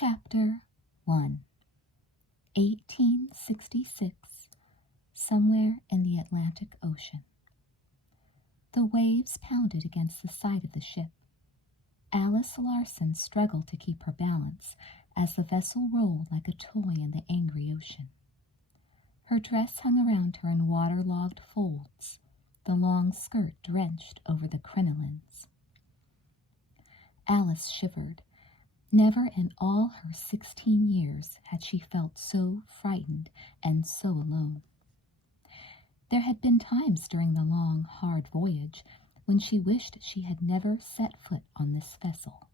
Chapter 1 1866 Somewhere in the Atlantic Ocean. The waves pounded against the side of the ship. Alice Larson struggled to keep her balance as the vessel rolled like a toy in the angry ocean. Her dress hung around her in waterlogged folds, the long skirt drenched over the crinolines. Alice shivered. Never in all her 16 years had she felt so frightened and so alone. There had been times during the long, hard voyage when she wished she had never set foot on this vessel.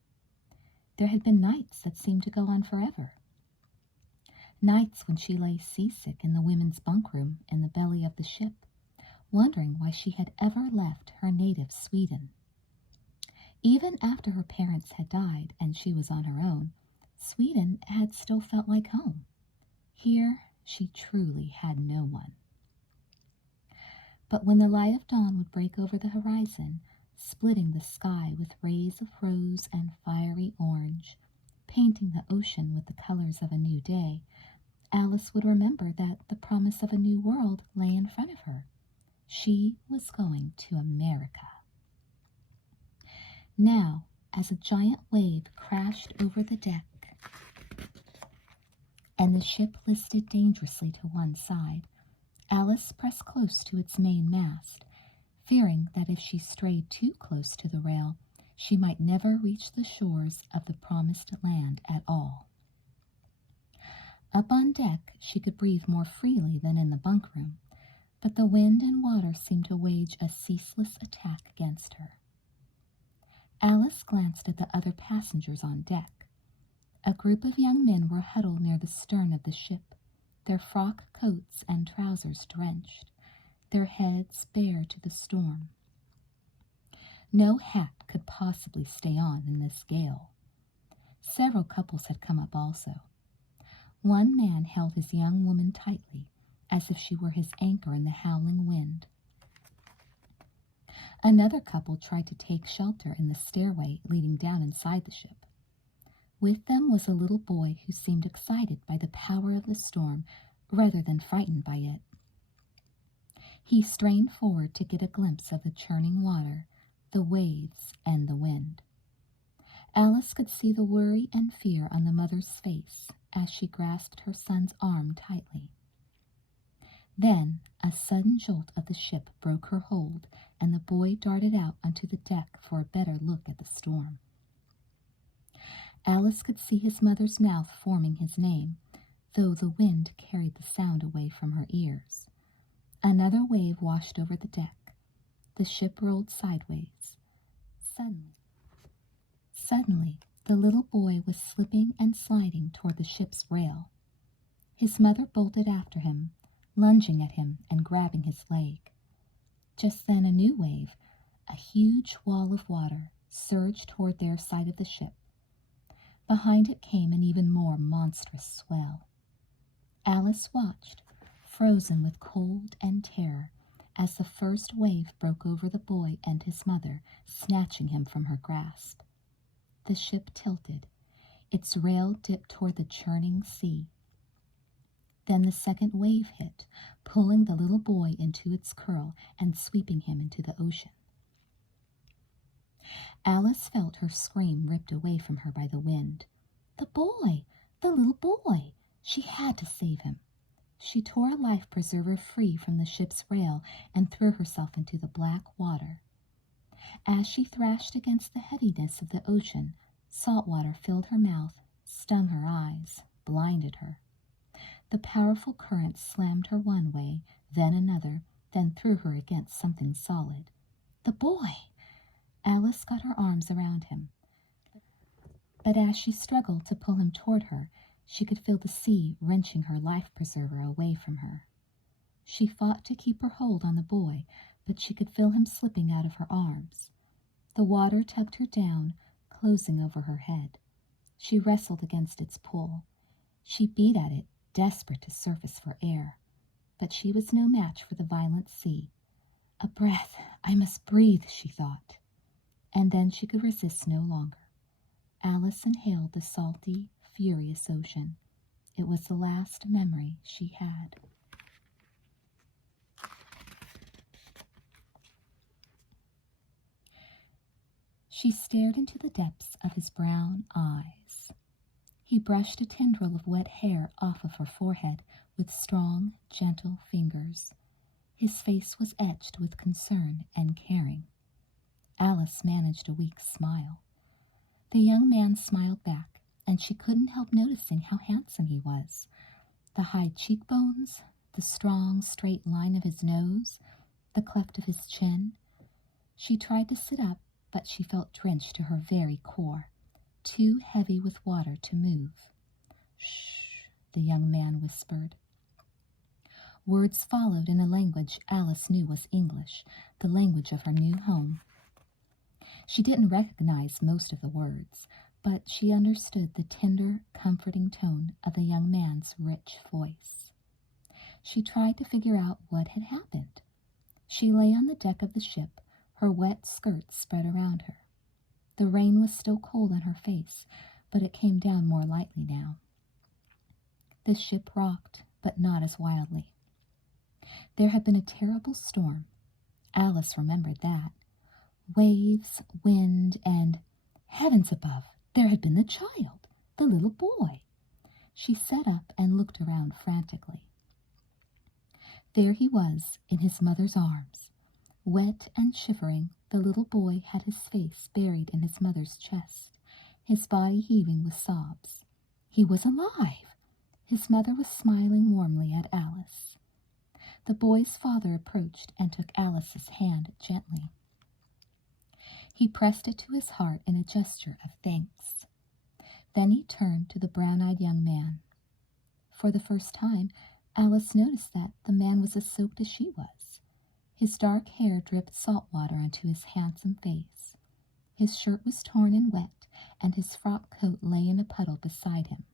There had been nights that seemed to go on forever. Nights when she lay seasick in the women's bunkroom in the belly of the ship, wondering why she had ever left her native Sweden. Even after her parents had died and she was on her own, Sweden had still felt like home. Here she truly had no one. But when the light of dawn would break over the horizon, splitting the sky with rays of rose and fiery orange, painting the ocean with the colors of a new day, Alice would remember that the promise of a new world lay in front of her. She was going to America. Now, as a giant wave crashed over the deck and the ship listed dangerously to one side, Alice pressed close to its main mast, fearing that if she strayed too close to the rail, she might never reach the shores of the promised land at all. Up on deck, she could breathe more freely than in the bunkroom, but the wind and water seemed to wage a ceaseless attack against her. Alice glanced at the other passengers on deck. A group of young men were huddled near the stern of the ship, their frock coats and trousers drenched, their heads bare to the storm. No hat could possibly stay on in this gale. Several couples had come up also. One man held his young woman tightly, as if she were his anchor in the howling wind. Another couple tried to take shelter in the stairway leading down inside the ship. With them was a little boy who seemed excited by the power of the storm rather than frightened by it. He strained forward to get a glimpse of the churning water, the waves, and the wind. Alice could see the worry and fear on the mother's face as she grasped her son's arm tightly. Then a sudden jolt of the ship broke her hold, and the boy darted out onto the deck for a better look at the storm. Alice could see his mother's mouth forming his name, though the wind carried the sound away from her ears. Another wave washed over the deck. The ship rolled sideways. Suddenly, the little boy was slipping and sliding toward the ship's rail. His mother bolted after him, lunging at him and grabbing his leg. Just then a new wave, a huge wall of water, surged toward their side of the ship. Behind it came an even more monstrous swell. Alice watched, frozen with cold and terror, as the first wave broke over the boy and his mother, snatching him from her grasp. The ship tilted. Its rail dipped toward the churning sea. Then the second wave hit, pulling the little boy into its curl and sweeping him into the ocean. Alice felt her scream ripped away from her by the wind. The boy! The little boy! She had to save him. She tore a life preserver free from the ship's rail and threw herself into the black water. As she thrashed against the heaviness of the ocean, salt water filled her mouth, stung her eyes, blinded her. The powerful current slammed her one way, then another, then threw her against something solid. The boy! Alice got her arms around him. But as she struggled to pull him toward her, she could feel the sea wrenching her life preserver away from her. She fought to keep her hold on the boy, but she could feel him slipping out of her arms. The water tugged her down, closing over her head. She wrestled against its pull. She beat at it, desperate to surface for air. But she was no match for the violent sea. A breath, I must breathe, she thought. And then she could resist no longer. Alice inhaled the salty, furious ocean. It was the last memory she had. She stared into the depths of his brown eyes. He brushed a tendril of wet hair off of her forehead with strong, gentle fingers. His face was etched with concern and caring. Alice managed a weak smile. The young man smiled back, and she couldn't help noticing how handsome he was. The high cheekbones, the strong, straight line of his nose, the cleft of his chin. She tried to sit up, but she felt drenched to her very core, too heavy with water to move. "Shh," the young man whispered. Words followed in a language Alice knew was English, the language of her new home. She didn't recognize most of the words, but she understood the tender, comforting tone of the young man's rich voice. She tried to figure out what had happened. She lay on the deck of the ship, her wet skirts spread around her. The rain was still cold on her face, but it came down more lightly now. The ship rocked, but not as wildly. There had been a terrible storm. Alice remembered that. Waves, wind, and, heavens above, there had been the child, the little boy. She sat up and looked around frantically. There he was, in his mother's arms. Wet and shivering, the little boy had his face buried in his mother's chest, his body heaving with sobs. He was alive! His mother was smiling warmly at Alice. The boy's father approached and took Alice's hand gently. He pressed it to his heart in a gesture of thanks. Then he turned to the brown-eyed young man. For the first time, Alice noticed that the man was as soaked as she was. His dark hair dripped salt water onto his handsome face. His shirt was torn and wet, and his frock coat lay in a puddle beside him.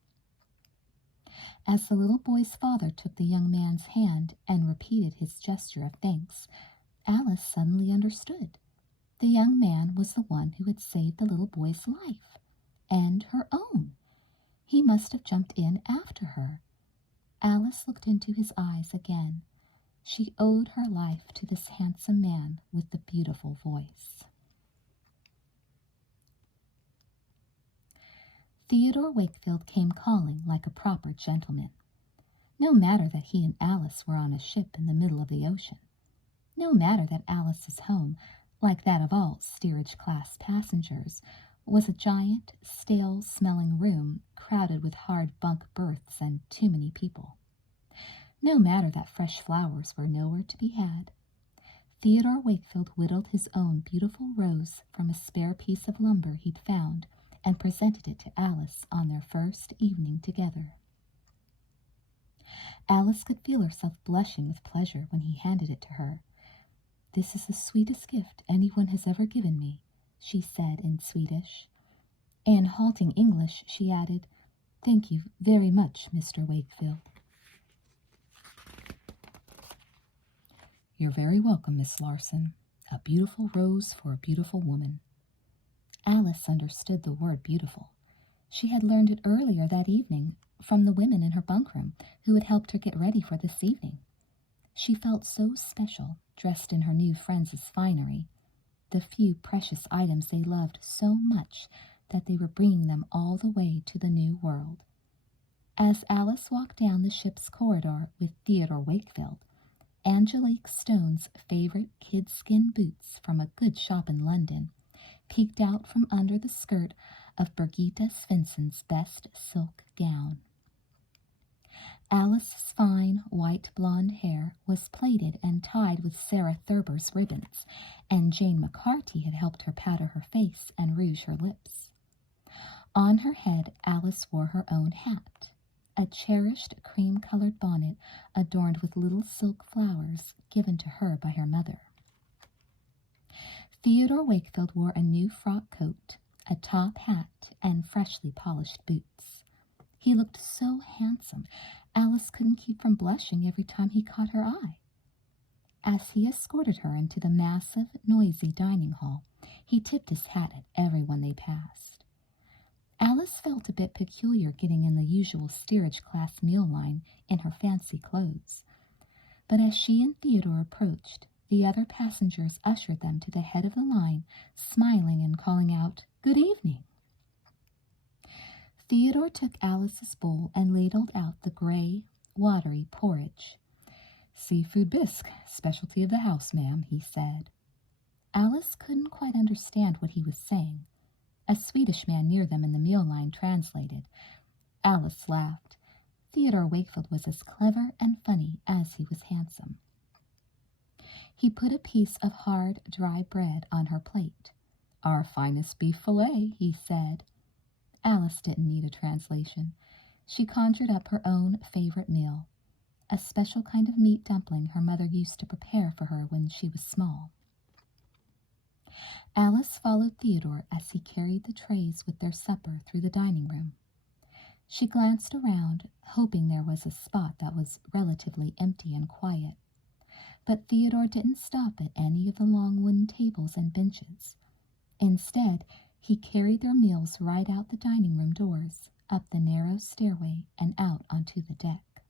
As the little boy's father took the young man's hand and repeated his gesture of thanks, Alice suddenly understood. The young man was the one who had saved the little boy's life, and her own. He must have jumped in after her. Alice looked into his eyes again. She owed her life to this handsome man with the beautiful voice. Theodore Wakefield came calling like a proper gentleman. No matter that he and Alice were on a ship in the middle of the ocean. No matter that Alice's home, like that of all steerage-class passengers, was a giant, stale-smelling room crowded with hard bunk berths and too many people. No matter that fresh flowers were nowhere to be had. Theodore Wakefield whittled his own beautiful rose from a spare piece of lumber he'd found and presented it to Alice on their first evening together. Alice could feel herself blushing with pleasure when he handed it to her. "This is the sweetest gift anyone has ever given me," she said in Swedish. In halting English, she added, "Thank you very much, Mr. Wakefield." "You're very welcome, Miss Larson. A beautiful rose for a beautiful woman." Alice understood the word beautiful. She had learned it earlier that evening from the women in her bunkroom who had helped her get ready for this evening. She felt so special, dressed in her new friends' finery, the few precious items they loved so much that they were bringing them all the way to the new world. As Alice walked down the ship's corridor with Theodore Wakefield, Angelique Stone's favorite kid-skin boots from a good shop in London peeked out from under the skirt of Birgitta Svensson's best silk gown. Alice's fine, white blonde hair was plaited and tied with Sarah Thurber's ribbons, and Jane McCarty had helped her powder her face and rouge her lips. On her head, Alice wore her own hat, a cherished cream-colored bonnet adorned with little silk flowers given to her by her mother. Theodore Wakefield wore a new frock coat, a top hat, and freshly polished boots. He looked so handsome, Alice couldn't keep from blushing every time he caught her eye. As he escorted her into the massive, noisy dining hall, he tipped his hat at everyone they passed. Alice felt a bit peculiar getting in the usual steerage class meal line in her fancy clothes. But as she and Theodore approached, the other passengers ushered them to the head of the line, smiling and calling out, "Good evening." Theodore took Alice's bowl and ladled out the gray, watery porridge. "Seafood bisque, specialty of the house, ma'am," he said. Alice couldn't quite understand what he was saying. A Swedish man near them in the meal line translated. Alice laughed. Theodore Wakefield was as clever and funny as he was handsome. He put a piece of hard, dry bread on her plate. "Our finest beef fillet," he said. Alice didn't need a translation. She conjured up her own favorite meal, a special kind of meat dumpling her mother used to prepare for her when she was small. Alice followed Theodore as he carried the trays with their supper through the dining room. She glanced around, hoping there was a spot that was relatively empty and quiet. But Theodore didn't stop at any of the long wooden tables and benches. Instead, he carried their meals right out the dining room doors, up the narrow stairway, and out onto the deck.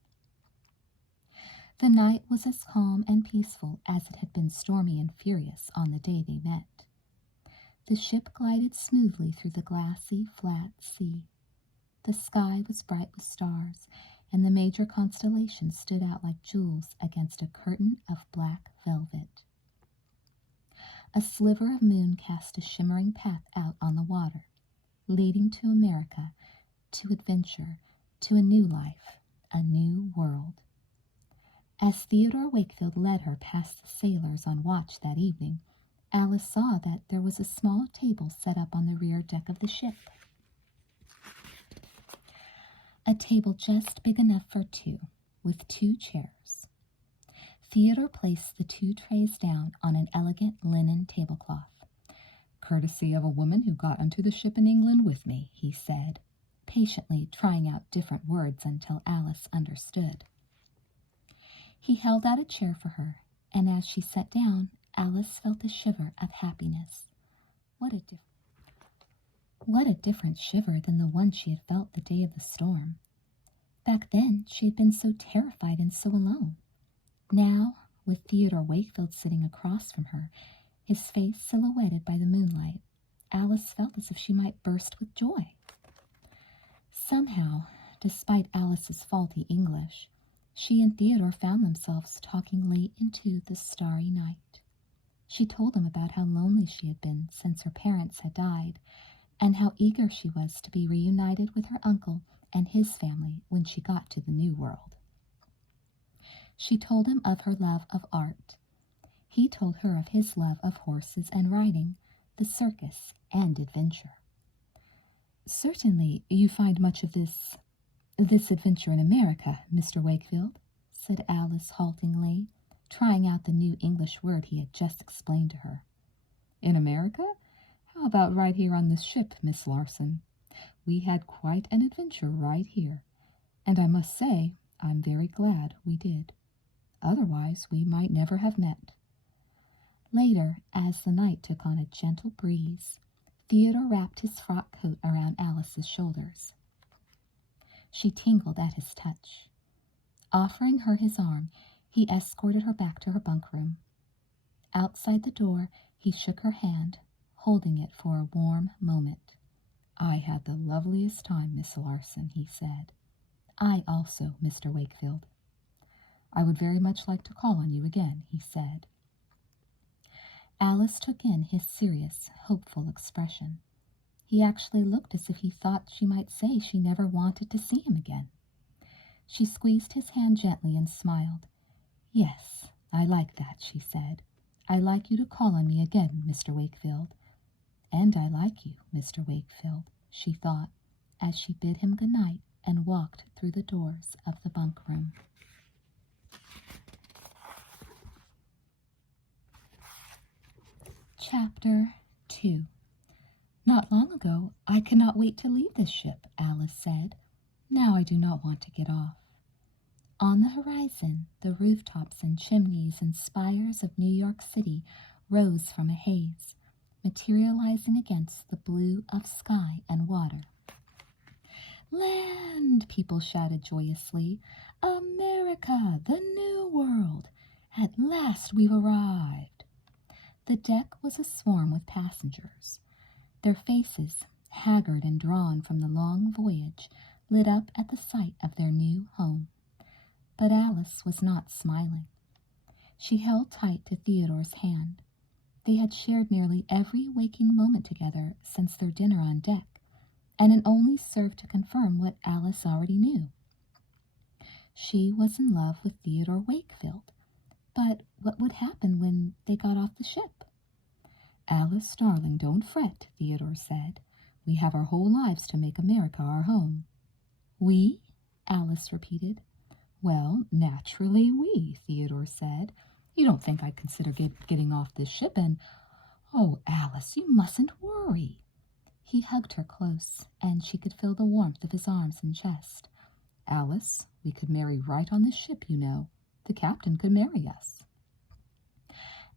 The night was as calm and peaceful as it had been stormy and furious on the day they met. The ship glided smoothly through the glassy, flat sea. The sky was bright with stars, and the major constellations stood out like jewels against a curtain of black velvet. A sliver of moon cast a shimmering path out on the water, leading to America, to adventure, to a new life, a new world. As Theodore Wakefield led her past the sailors on watch that evening, Alice saw that there was a small table set up on the rear deck of the ship. A table just big enough for two, with 2 chairs. Theodore placed the 2 trays down on an elegant linen tablecloth. "Courtesy of a woman who got onto the ship in England with me," he said, patiently trying out different words until Alice understood. He held out a chair for her, and as she sat down, Alice felt a shiver of happiness. What a different shiver than the one she had felt the day of the storm. Back then, she had been so terrified and so alone. Now, with Theodore Wakefield sitting across from her, his face silhouetted by the moonlight, Alice felt as if she might burst with joy. Somehow, despite Alice's faulty English, she and Theodore found themselves talking late into the starry night. She told him about how lonely she had been since her parents had died, and how eager she was to be reunited with her uncle and his family when she got to the New World. She told him of her love of art. He told her of his love of horses and riding, the circus, and adventure. "Certainly you find much of this adventure in America, Mr. Wakefield," said Alice haltingly, trying out the new English word he had just explained to her. "In America? How about right here on this ship, Miss Larson? We had quite an adventure right here, and I must say I'm very glad we did. Otherwise we might never have met." Later, as the night took on a gentle breeze, Theodore wrapped his frock coat around Alice's shoulders. She tingled at his touch. Offering her his arm, he escorted her back to her bunk room. Outside the door, he shook her hand, holding it for a warm moment. "I had the loveliest time, Miss Larson," he said. "I also, Mr. Wakefield." "I would very much like to call on you again," he said. Alice took in his serious, hopeful expression. He actually looked as if he thought she might say she never wanted to see him again. She squeezed his hand gently and smiled. "Yes, I like that," she said. "I like you to call on me again, Mr. Wakefield." "And I like you, Mr. Wakefield," she thought, as she bid him good night and walked through the doors of the bunk room. Chapter 2. "Not long ago, I cannot wait to leave this ship," Alice said. "Now I do not want to get off." On the horizon, the rooftops and chimneys and spires of New York City rose from a haze, materializing against the blue of sky and water. "Land!" people shouted joyously. "America, the New World! At last we've arrived!" The deck was aswarm with passengers. Their faces, haggard and drawn from the long voyage, lit up at the sight of their new home. But Alice was not smiling. She held tight to Theodore's hand. They had shared nearly every waking moment together since their dinner on deck, and it only served to confirm what Alice already knew. She was in love with Theodore Wakefield, but what would happen when they got off the ship? "Alice, darling, don't fret," Theodore said. "We have our whole lives to make America our home." "We?" Alice repeated. "Well, naturally we," Theodore said. "You don't think I'd consider getting off this ship and—" "Oh, Alice, you mustn't worry." He hugged her close, and she could feel the warmth of his arms and chest. "Alice, we could marry right on this ship, you know. The captain could marry us."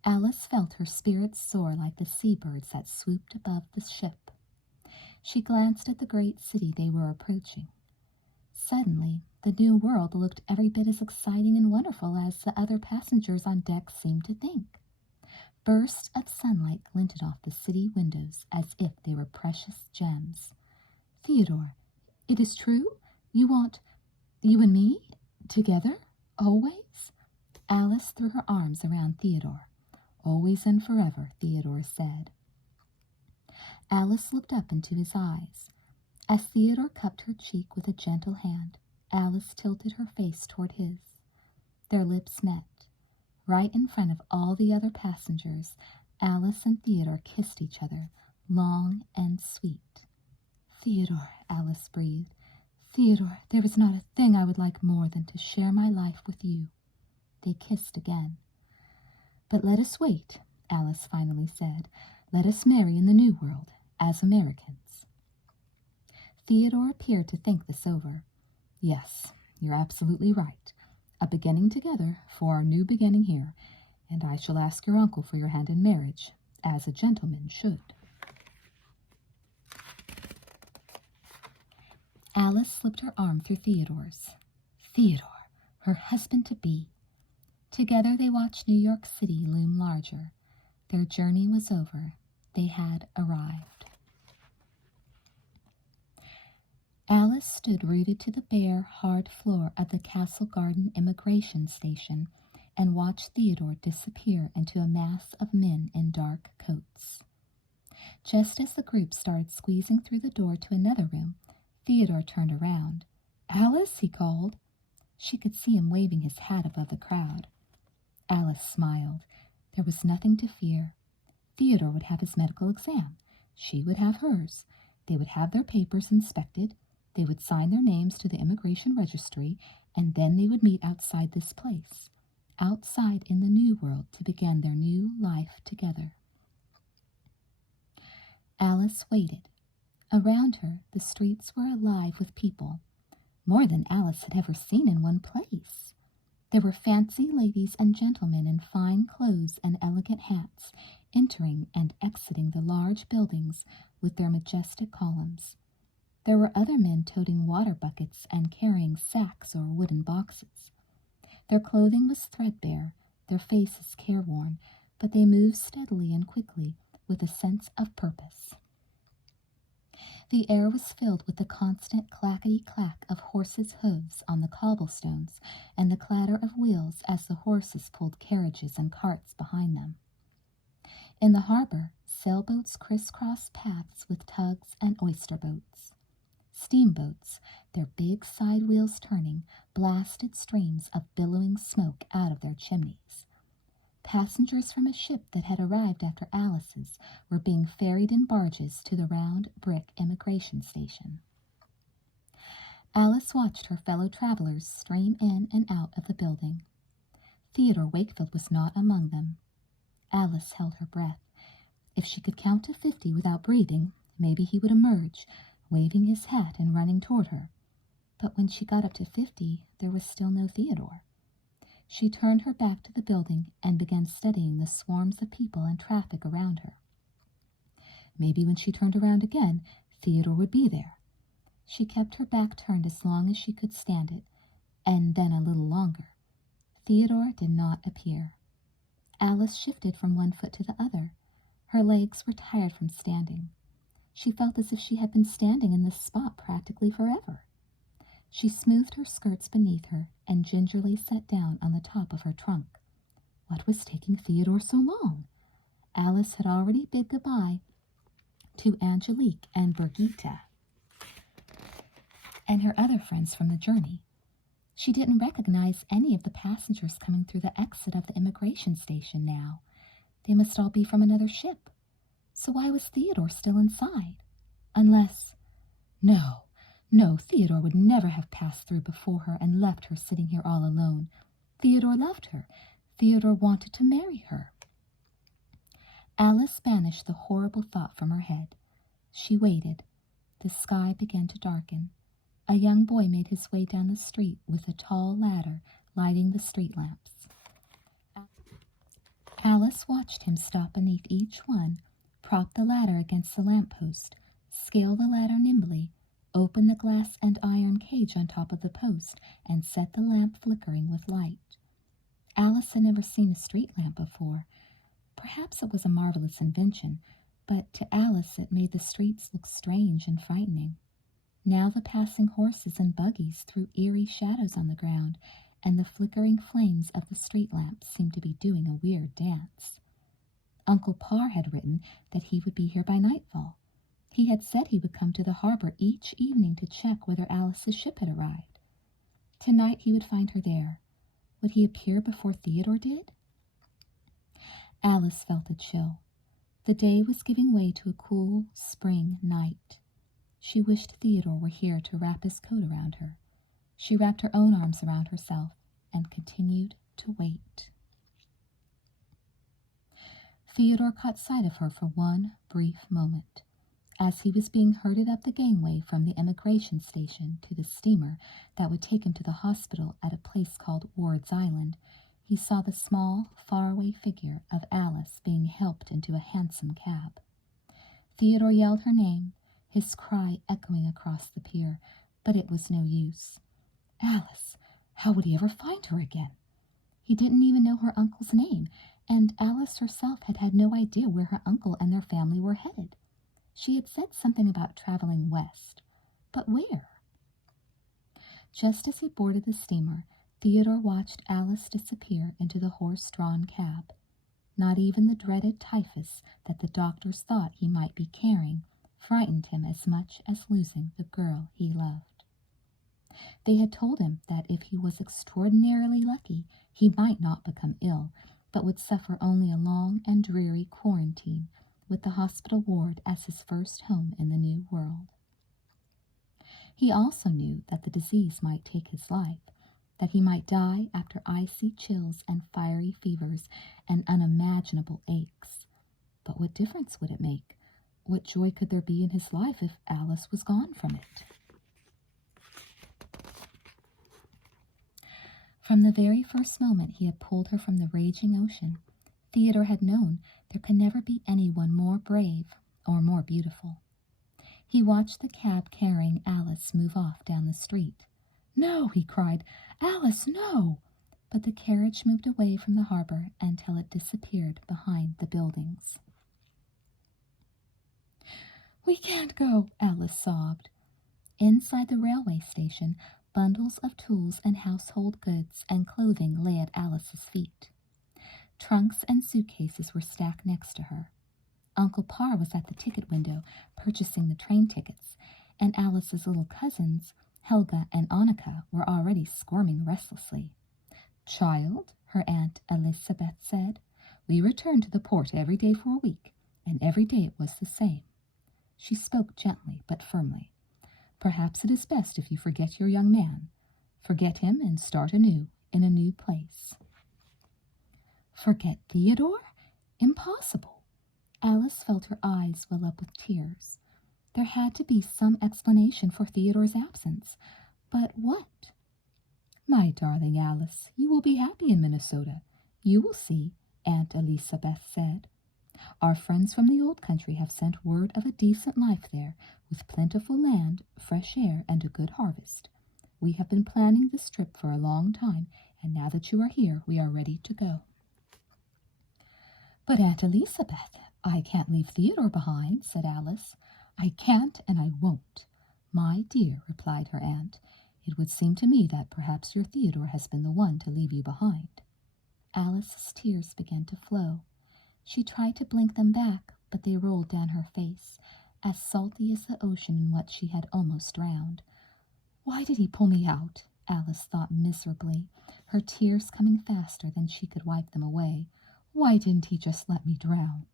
Alice felt her spirits soar like the seabirds that swooped above the ship. She glanced at the great city they were approaching. Suddenly, the new world looked every bit as exciting and wonderful as the other passengers on deck seemed to think. Bursts of sunlight glinted off the city windows as if they were precious gems. "Theodore, it is true? You want you and me together? Always?" Alice threw her arms around Theodore. "Always and forever," Theodore said. Alice looked up into his eyes. As Theodore cupped her cheek with a gentle hand, Alice tilted her face toward his. Their lips met. Right in front of all the other passengers, Alice and Theodore kissed each other, long and sweet. "Theodore," Alice breathed, "Theodore, there is not a thing I would like more than to share my life with you." They kissed again. "But let us wait," Alice finally said. "Let us marry in the New World, as Americans." Theodore appeared to think this over. "Yes, you're absolutely right. A beginning together for our new beginning here, and I shall ask your uncle for your hand in marriage, as a gentleman should." Alice slipped her arm through Theodore's. Theodore, her husband-to-be. Together they watched New York City loom larger. Their journey was over. They had arrived. Alice stood rooted to the bare, hard floor of the Castle Garden immigration station and watched Theodore disappear into a mass of men in dark coats. Just as the group started squeezing through the door to another room, Theodore turned around. "Alice," he called. She could see him waving his hat above the crowd. Alice smiled. There was nothing to fear. Theodore would have his medical exam. She would have hers. They would have their papers inspected. They would sign their names to the immigration registry, and then they would meet outside this place, outside in the New World, to begin their new life together. Alice waited. Around her, the streets were alive with people, more than Alice had ever seen in one place. There were fancy ladies and gentlemen in fine clothes and elegant hats, entering and exiting the large buildings with their majestic columns. There were other men toting water buckets and carrying sacks or wooden boxes. Their clothing was threadbare, their faces careworn, but they moved steadily and quickly with a sense of purpose. The air was filled with the constant clackety-clack of horses' hooves on the cobblestones and the clatter of wheels as the horses pulled carriages and carts behind them. In the harbor, sailboats crisscrossed paths with tugs and oyster boats. Steamboats, their big side wheels turning, blasted streams of billowing smoke out of their chimneys. Passengers from a ship that had arrived after Alice's were being ferried in barges to the round brick immigration station. Alice watched her fellow travelers stream in and out of the building. Theodore Wakefield was not among them. Alice held her breath. If she could count to 50 without breathing, maybe he would emerge, waving his hat and running toward her. But when she got up to 50, there was still no Theodore. She turned her back to the building and began studying the swarms of people and traffic around her. Maybe when she turned around again, Theodore would be there. She kept her back turned as long as she could stand it, and then a little longer. Theodore did not appear. Alice shifted from one foot to the other. Her legs were tired from standing. She felt as if she had been standing in this spot practically forever. She smoothed her skirts beneath her and gingerly sat down on the top of her trunk. What was taking Theodore so long? Alice had already bid goodbye to Angelique and Brigitte and her other friends from the journey. She didn't recognize any of the passengers coming through the exit of the immigration station now. They must all be from another ship. So why was Theodore still inside? Unless... No, Theodore would never have passed through before her and left her sitting here all alone. Theodore loved her. Theodore wanted to marry her. Alice banished the horrible thought from her head. She waited. The sky began to darken. A young boy made his way down the street with a tall ladder lighting the street lamps. Alice watched him stop beneath each one, prop the ladder against the lamppost, scale the ladder nimbly, open the glass and iron cage on top of the post, and set the lamp flickering with light. Alice had never seen a street lamp before. Perhaps it was a marvelous invention, but to Alice it made the streets look strange and frightening. Now the passing horses and buggies threw eerie shadows on the ground, and the flickering flames of the street lamps seemed to be doing a weird dance. Uncle Parr had written that he would be here by nightfall. He had said he would come to the harbor each evening to check whether Alice's ship had arrived. Tonight he would find her there. Would he appear before Theodore did? Alice felt a chill. The day was giving way to a cool spring night. She wished Theodore were here to wrap his coat around her. She wrapped her own arms around herself and continued to wait. Theodore caught sight of her for one brief moment. As he was being herded up the gangway from the immigration station to the steamer that would take him to the hospital at a place called Ward's Island, he saw the small, faraway figure of Alice being helped into a hansom cab. Theodore yelled her name, his cry echoing across the pier, but it was no use. Alice! How would he ever find her again? He didn't even know her uncle's name, and Alice herself had had no idea where her uncle and their family were headed. She had said something about traveling west, but where? Just as he boarded the steamer, Theodore watched Alice disappear into the horse-drawn cab. Not even the dreaded typhus that the doctors thought he might be carrying frightened him as much as losing the girl he loved. They had told him that if he was extraordinarily lucky, he might not become ill, but would suffer only a long and dreary quarantine, with the hospital ward as his first home in the new world. He also knew that the disease might take his life, that he might die after icy chills and fiery fevers and unimaginable aches. But what difference would it make? What joy could there be in his life if Alice was gone from it? From the very first moment he had pulled her from the raging ocean, Theodore had known there could never be anyone more brave or more beautiful. He watched the cab carrying Alice move off down the street. "No!" he cried. "Alice, no!" But the carriage moved away from the harbor until it disappeared behind the buildings. "We can't go," Alice sobbed. Inside the railway station, bundles of tools and household goods and clothing lay at Alice's feet. Trunks and suitcases were stacked next to her. Uncle Parr was at the ticket window purchasing the train tickets, and Alice's little cousins, Helga and Annika, were already squirming restlessly. "Child," her Aunt Elizabeth said, "we returned to the port every day for a week, and every day it was the same." She spoke gently but firmly. "Perhaps it is best if you forget your young man. Forget him and start anew in a new place." Forget Theodore? Impossible. Alice felt her eyes well up with tears. There had to be some explanation for Theodore's absence. But what? "My darling Alice, you will be happy in Minnesota. You will see," Aunt Elizabeth said. Our friends from the old country have sent word of a decent life there, with plentiful land, fresh air, and a good harvest. We have been planning this trip for a long time, and now that you are here, we are ready to go." "But, Aunt Elizabeth, I can't leave Theodore behind," said Alice. "I can't, and I won't." "My dear," replied her aunt, "it would seem to me that perhaps your Theodore has been the one to leave you behind." Alice's tears began to flow. She tried to blink them back, but they rolled down her face, as salty as the ocean in what she had almost drowned. "Why did he pull me out?" Alice thought miserably, her tears coming faster than she could wipe them away. "Why didn't he just let me drown?"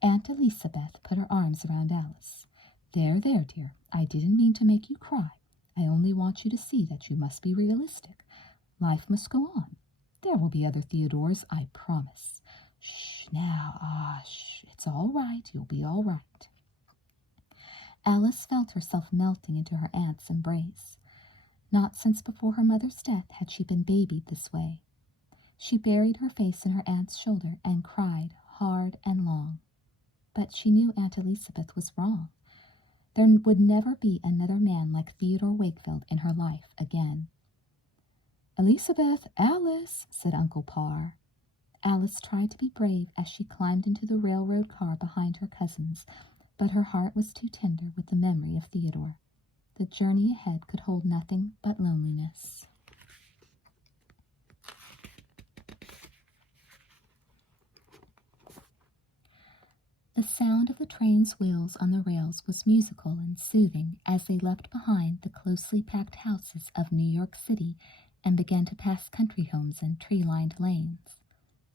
Aunt Elizabeth put her arms around Alice. There, dear, I didn't mean to make you cry. I only want you to see that you must be realistic. Life must go on. There will be other Theodores, I promise. Shh, now, shh, it's all right, you'll be all right." Alice felt herself melting into her aunt's embrace. Not since before her mother's death had she been babied this way. She buried her face in her aunt's shoulder and cried hard and long. But she knew Aunt Elizabeth was wrong. There would never be another man like Theodore Wakefield in her life again. "Elizabeth, Alice," said Uncle Parr. Alice tried to be brave as she climbed into the railroad car behind her cousins, but her heart was too tender with the memory of Theodore. The journey ahead could hold nothing but loneliness. The sound of the train's wheels on the rails was musical and soothing as they left behind the closely packed houses of New York City and began to pass country homes and tree-lined lanes.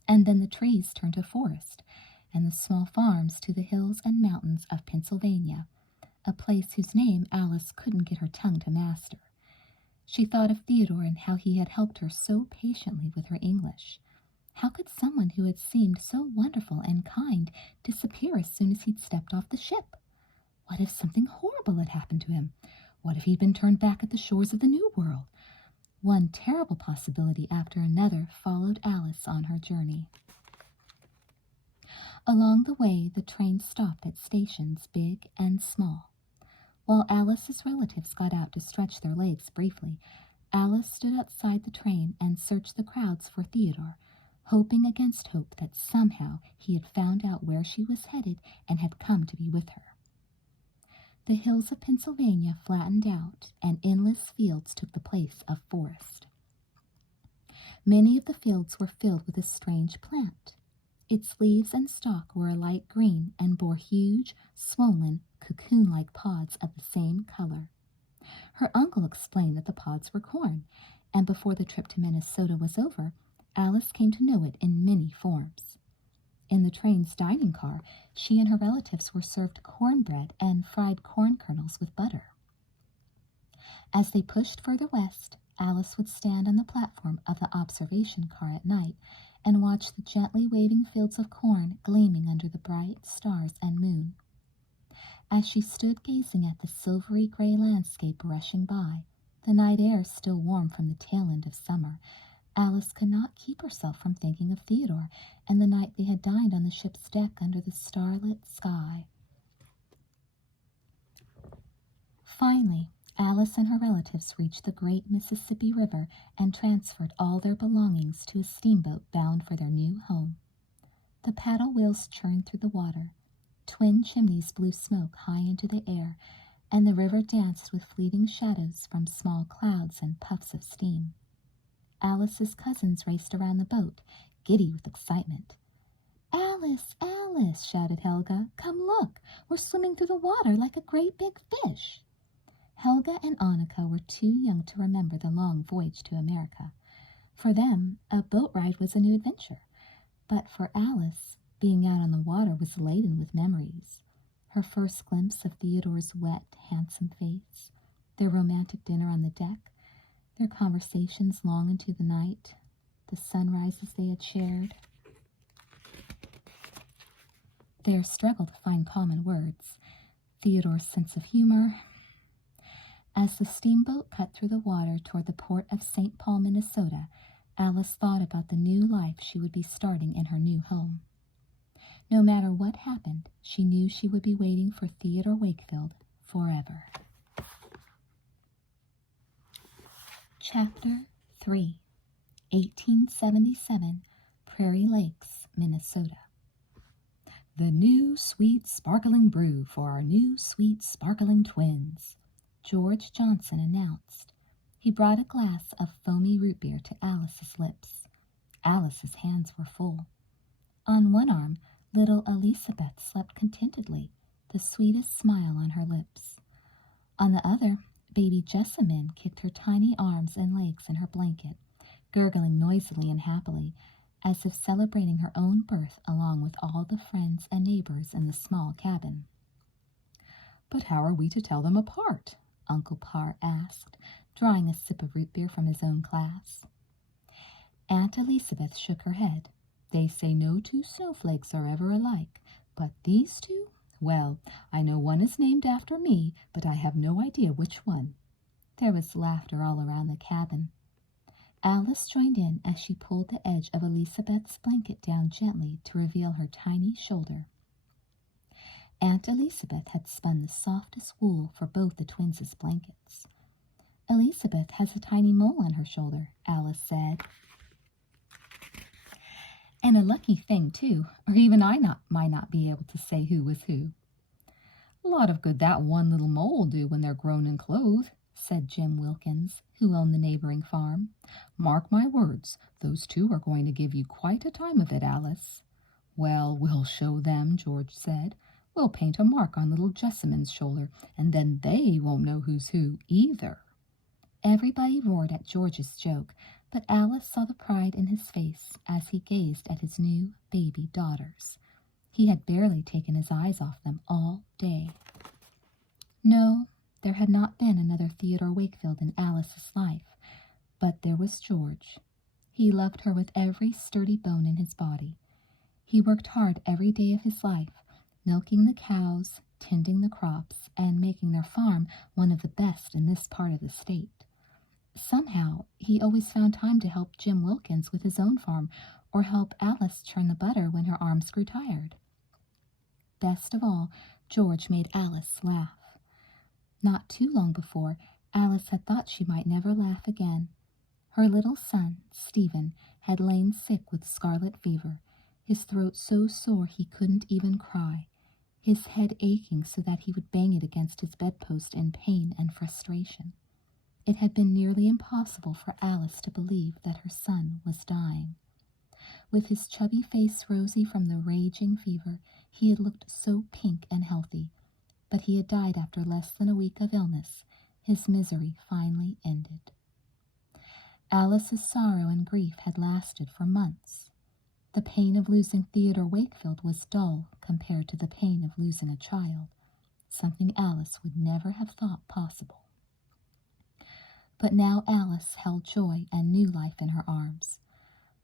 And then the trees turned to forest, and the small farms to the hills and mountains of Pennsylvania, a place whose name Alice couldn't get her tongue to master. She thought of Theodore and how he had helped her so patiently with her English. How could someone who had seemed so wonderful and kind disappear as soon as he'd stepped off the ship? What if something horrible had happened to him? What if he'd been turned back at the shores of the New World? One terrible possibility after another followed Alice on her journey. Along the way, the train stopped at stations big and small. While Alice's relatives got out to stretch their legs briefly, Alice stood outside the train and searched the crowds for Theodore, hoping against hope that somehow he had found out where she was headed and had come to be with her. The hills of Pennsylvania flattened out, and endless fields took the place of forest. Many of the fields were filled with a strange plant. Its leaves and stalk were a light green and bore huge, swollen, cocoon-like pods of the same color. Her uncle explained that the pods were corn, and before the trip to Minnesota was over, Alice came to know it in many forms. In the train's dining car, she and her relatives were served cornbread and fried corn kernels with butter. As they pushed further west, Alice would stand on the platform of the observation car at night and watch the gently waving fields of corn gleaming under the bright stars and moon. As she stood gazing at the silvery gray landscape rushing by, the night air still warm from the tail end of summer, Alice could not keep herself from thinking of Theodore and the night they had dined on the ship's deck under the starlit sky. Finally, Alice and her relatives reached the great Mississippi River and transferred all their belongings to a steamboat bound for their new home. The paddle wheels churned through the water. Twin chimneys blew smoke high into the air, and the river danced with fleeting shadows from small clouds and puffs of steam. Alice's cousins raced around the boat, giddy with excitement. "Alice, Alice," shouted Helga, "come look, we're swimming through the water like a great big fish." Helga and Annika were too young to remember the long voyage to America. For them, a boat ride was a new adventure, but for Alice, being out on the water was laden with memories. Her first glimpse of Theodore's wet, handsome face, their romantic dinner on the deck, their conversations long into the night, the sunrises they had shared, their struggle to find common words, Theodore's sense of humor. As the steamboat cut through the water toward the port of St. Paul, Minnesota, Alice thought about the new life she would be starting in her new home. No matter what happened, she knew she would be waiting for Theodore Wakefield forever. Chapter 3, 1877, Prairie Lakes, Minnesota. The new sweet sparkling brew for our new sweet sparkling twins, George Johnson announced. He brought a glass of foamy root beer to Alice's lips. Alice's hands were full. On one arm, little Elizabeth slept contentedly, the sweetest smile on her lips. On the other, baby Jessamine kicked her tiny arms and legs in her blanket, gurgling noisily and happily, as if celebrating her own birth along with all the friends and neighbors in the small cabin. "But how are we to tell them apart?" Uncle Parr asked, drawing a sip of root beer from his own glass. Aunt Elizabeth shook her head. "They say no two snowflakes are ever alike, but these two, well, I know one is named after me, but I have no idea which one." There was laughter all around the cabin. Alice joined in as she pulled the edge of Elizabeth's blanket down gently to reveal her tiny shoulder. Aunt Elizabeth had spun the softest wool for both the twins' blankets. "Elizabeth has a tiny mole on her shoulder," Alice said. "And a lucky thing, too, or even might not be able to say who was who." "A lot of good that one little mole will do when they're grown and clothed," said Jim Wilkins, who owned the neighboring farm. "Mark my words, those two are going to give you quite a time of it, Alice." "Well, we'll show them," George said. "We'll paint a mark on little Jessamine's shoulder, and then they won't know who's who either." Everybody roared at George's joke, but Alice saw the pride in his face as he gazed at his new baby daughters. He had barely taken his eyes off them all day. No, there had not been another Theodore Wakefield in Alice's life, but there was George. He loved her with every sturdy bone in his body. He worked hard every day of his life, milking the cows, tending the crops, and making their farm one of the best in this part of the state. Somehow, he always found time to help Jim Wilkins with his own farm or help Alice churn the butter when her arms grew tired. Best of all, George made Alice laugh. Not too long before, Alice had thought she might never laugh again. Her little son, Stephen, had lain sick with scarlet fever, his throat so sore he couldn't even cry, his head aching so that he would bang it against his bedpost in pain and frustration. It had been nearly impossible for Alice to believe that her son was dying. With his chubby face rosy from the raging fever, he had looked so pink and healthy, but he had died after less than a week of illness. His misery finally ended. Alice's sorrow and grief had lasted for months. The pain of losing Theodore Wakefield was dull compared to the pain of losing a child, something Alice would never have thought possible. But now Alice held joy and new life in her arms.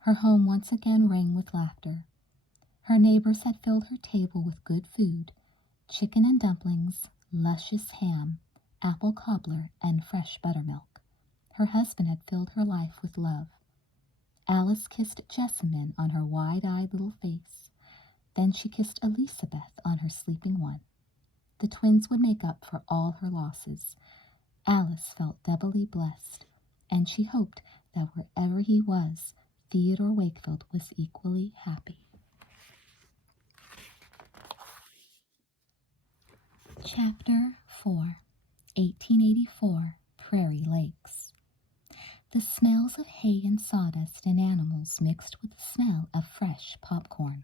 Her home once again rang with laughter. Her neighbors had filled her table with good food, chicken and dumplings, luscious ham, apple cobbler, and fresh buttermilk. Her husband had filled her life with love. Alice kissed Jessamine on her wide-eyed little face. Then she kissed Elizabeth on her sleeping one. The twins would make up for all her losses. Alice felt doubly blessed, and she hoped that wherever he was, Theodore Wakefield was equally happy. Chapter 4, 1884, Prairie Lakes. The smells of hay and sawdust and animals mixed with the smell of fresh popcorn.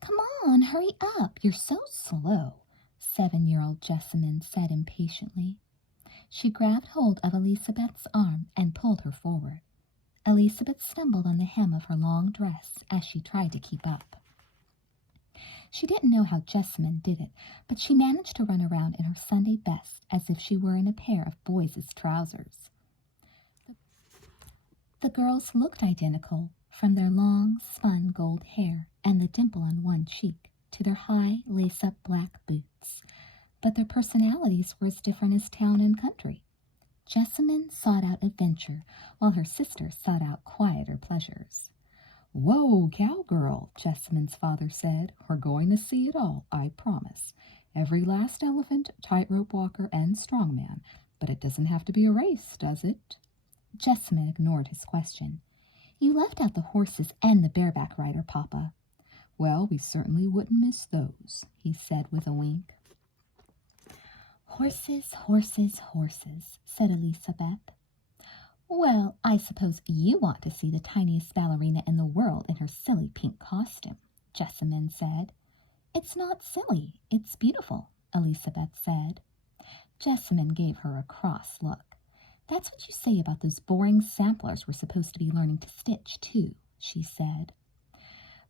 "Come on, hurry up, you're so slow," 7-year-old Jessamine said impatiently. She grabbed hold of Elizabeth's arm and pulled her forward. Elizabeth stumbled on the hem of her long dress as she tried to keep up. She didn't know how Jessamine did it, but she managed to run around in her Sunday best as if she were in a pair of boys' trousers. The girls looked identical, from their long, spun gold hair and the dimple on one cheek to their high, lace-up black boots, but their personalities were as different as town and country. Jessamine sought out adventure, while her sister sought out quieter pleasures. "Whoa, cowgirl," Jessamine's father said. "We're going to see it all, I promise. Every last elephant, tightrope walker, and strongman. But it doesn't have to be a race, does it?" Jessamine ignored his question. "You left out the horses and the bareback rider, Papa." "Well, we certainly wouldn't miss those," he said with a wink. "Horses, horses, horses," said Elizabeth. "Well, I suppose you want to see the tiniest ballerina in the world in her silly pink costume," Jessamine said. "It's not silly, it's beautiful," Elizabeth said. Jessamine gave her a cross look. "That's what you say about those boring samplers we're supposed to be learning to stitch, too," she said.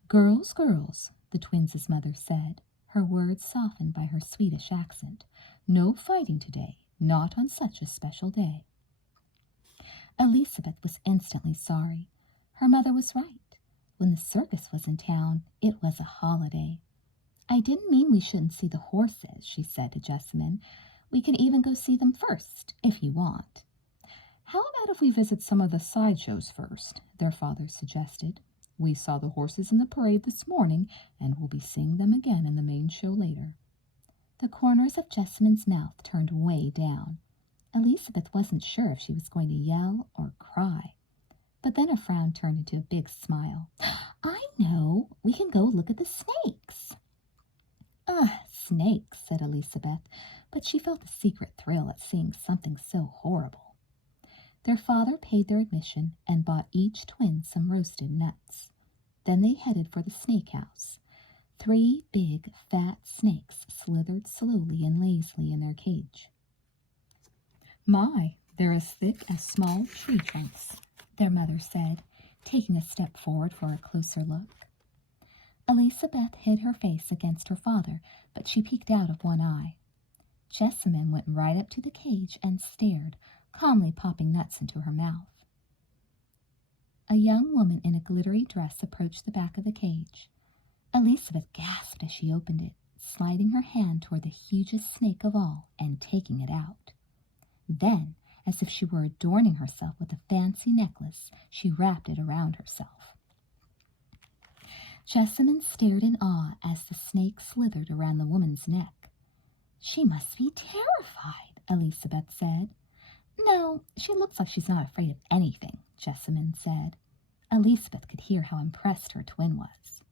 "Girls, girls," the twins' mother said, her words softened by her Swedish accent. "No fighting today, not on such a special day." Elizabeth was instantly sorry. Her mother was right. When the circus was in town, it was a holiday. "I didn't mean we shouldn't see the horses," she said to Jessamine. "We can even go see them first, if you want." "How about if we visit some of the sideshows first?" their father suggested. "We saw the horses in the parade this morning, and we'll be seeing them again in the main show later." The corners of Jessamine's mouth turned way down. Elizabeth wasn't sure if she was going to yell or cry. But then a frown turned into a big smile. "I know! We can go look at the snakes." Snakes," said Elizabeth, but she felt a secret thrill at seeing something so horrible. Their father paid their admission and bought each twin some roasted nuts. Then they headed for the snake house. 3 big, fat snakes slithered slowly and lazily in their cage. "My, they're as thick as small tree trunks," their mother said, taking a step forward for a closer look. Elizabeth hid her face against her father, but she peeked out of one eye. Jessamine went right up to the cage and stared, calmly popping nuts into her mouth. A young woman in a glittery dress approached the back of the cage. Elizabeth gasped as she opened it, sliding her hand toward the hugest snake of all and taking it out. Then, as if she were adorning herself with a fancy necklace, she wrapped it around herself. Jessamine stared in awe as the snake slithered around the woman's neck. "She must be terrified," Elizabeth said. "No, she looks like she's not afraid of anything," Jessamine said. Elizabeth could hear how impressed her twin was.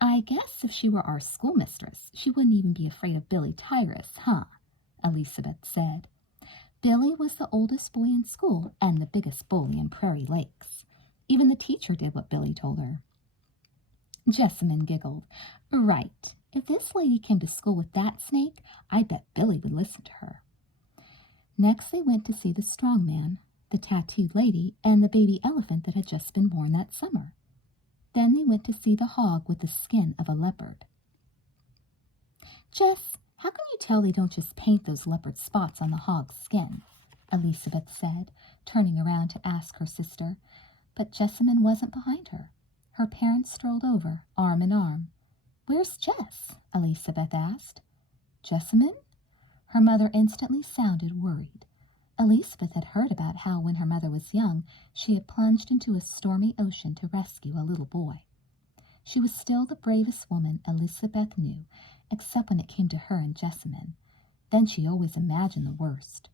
"I guess if she were our schoolmistress, she wouldn't even be afraid of Billy Tyrus, huh?" Elizabeth said. Billy was the oldest boy in school and the biggest bully in Prairie Lakes. Even the teacher did what Billy told her. Jessamine giggled. "Right. If this lady came to school with that snake, I bet Billy would listen to her." Next they went to see the strong man, the tattooed lady, and the baby elephant that had just been born that summer. Then they went to see the hog with the skin of a leopard. "Jess, how can you tell they don't just paint those leopard spots on the hog's skin?" Elizabeth said, turning around to ask her sister. But Jessamine wasn't behind her. Her parents strolled over, arm in arm. "Where's Jess?" Elizabeth asked. "Jessamine?" Her mother instantly sounded worried. Elizabeth had heard about how when her mother was young, she had plunged into a stormy ocean to rescue a little boy. She was still the bravest woman Elizabeth knew, except when it came to her and Jessamine. Then she always imagined the worst.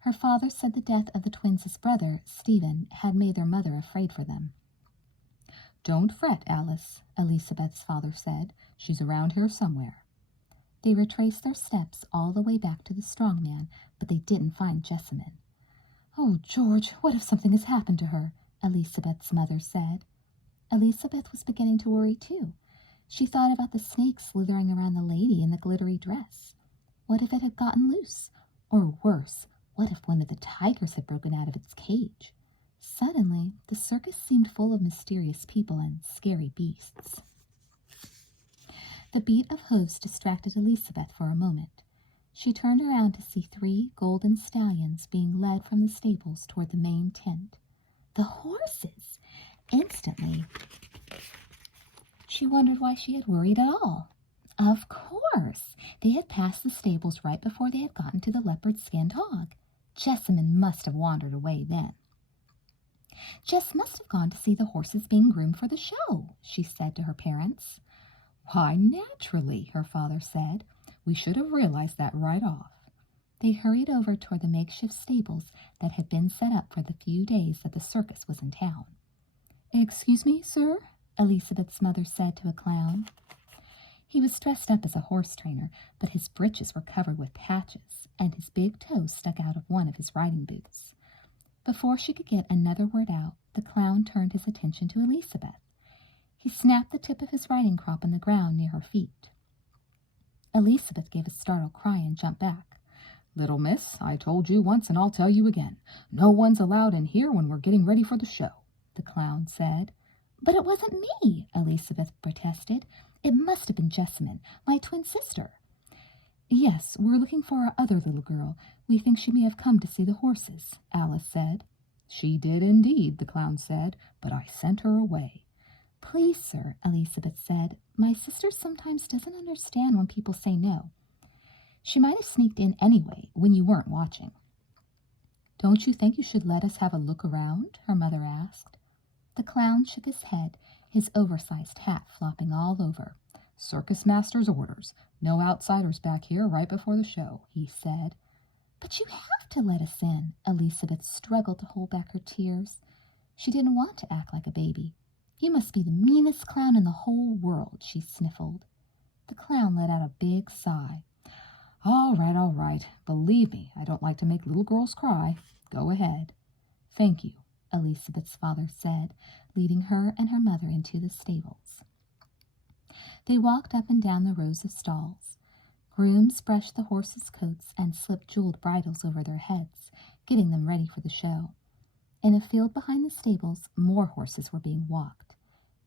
Her father said the death of the twins' brother, Stephen, had made their mother afraid for them. "Don't fret, Alice," Elizabeth's father said. "She's around here somewhere." They retraced their steps all the way back to the strong man, but they didn't find Jessamine. "Oh, George, what if something has happened to her?" Elizabeth's mother said. Elizabeth was beginning to worry too. She thought about the snake slithering around the lady in the glittery dress. What if it had gotten loose? Or worse, what if one of the tigers had broken out of its cage? Suddenly, the circus seemed full of mysterious people and scary beasts. The beat of hooves distracted Elizabeth for a moment. She turned around to see 3 golden stallions being led from the stables toward the main tent. The horses! Instantly, she wondered why she had worried at all. Of course! They had passed the stables right before they had gotten to the leopard-skinned hog. Jessamine must have wandered away then. "Jess must have gone to see the horses being groomed for the show," she said to her parents. Why, naturally, her father said. We should have realized that right off. They hurried over toward the makeshift stables that had been set up for the few days that the circus was in town. "Excuse me, sir?" Elizabeth's mother said to a clown. He was dressed up as a horse trainer, but his breeches were covered with patches, and his big toe stuck out of one of his riding boots. Before she could get another word out, the clown turned his attention to Elizabeth. He snapped the tip of his riding crop on the ground near her feet. Elizabeth gave a startled cry and jumped back. "Little miss, I told you once and I'll tell you again. No one's allowed in here when we're getting ready for the show," the clown said. "But it wasn't me," Elizabeth protested. "It must have been Jessamine, my twin sister." "Yes, we're looking for our other little girl. We think she may have come to see the horses," Alice said. "She did indeed," the clown said, "but I sent her away." "Please, sir," Elizabeth said, "my sister sometimes doesn't understand when people say no. She might have sneaked in anyway when you weren't watching." "Don't you think you should let us have a look around?" her mother asked. The clown shook his head, his oversized hat flopping all over. "Circus master's orders. No outsiders back here right before the show," he said. "But you have to let us in." Elizabeth struggled to hold back her tears. She didn't want to act like a baby. "You must be the meanest clown in the whole world," she sniffled. The clown let out a big sigh. All right. Believe me, I don't like to make little girls cry. Go ahead." "Thank you," Elizabeth's father said, leading her and her mother into the stables. They walked up and down the rows of stalls. Grooms brushed the horses' coats and slipped jeweled bridles over their heads, getting them ready for the show. In a field behind the stables, more horses were being walked.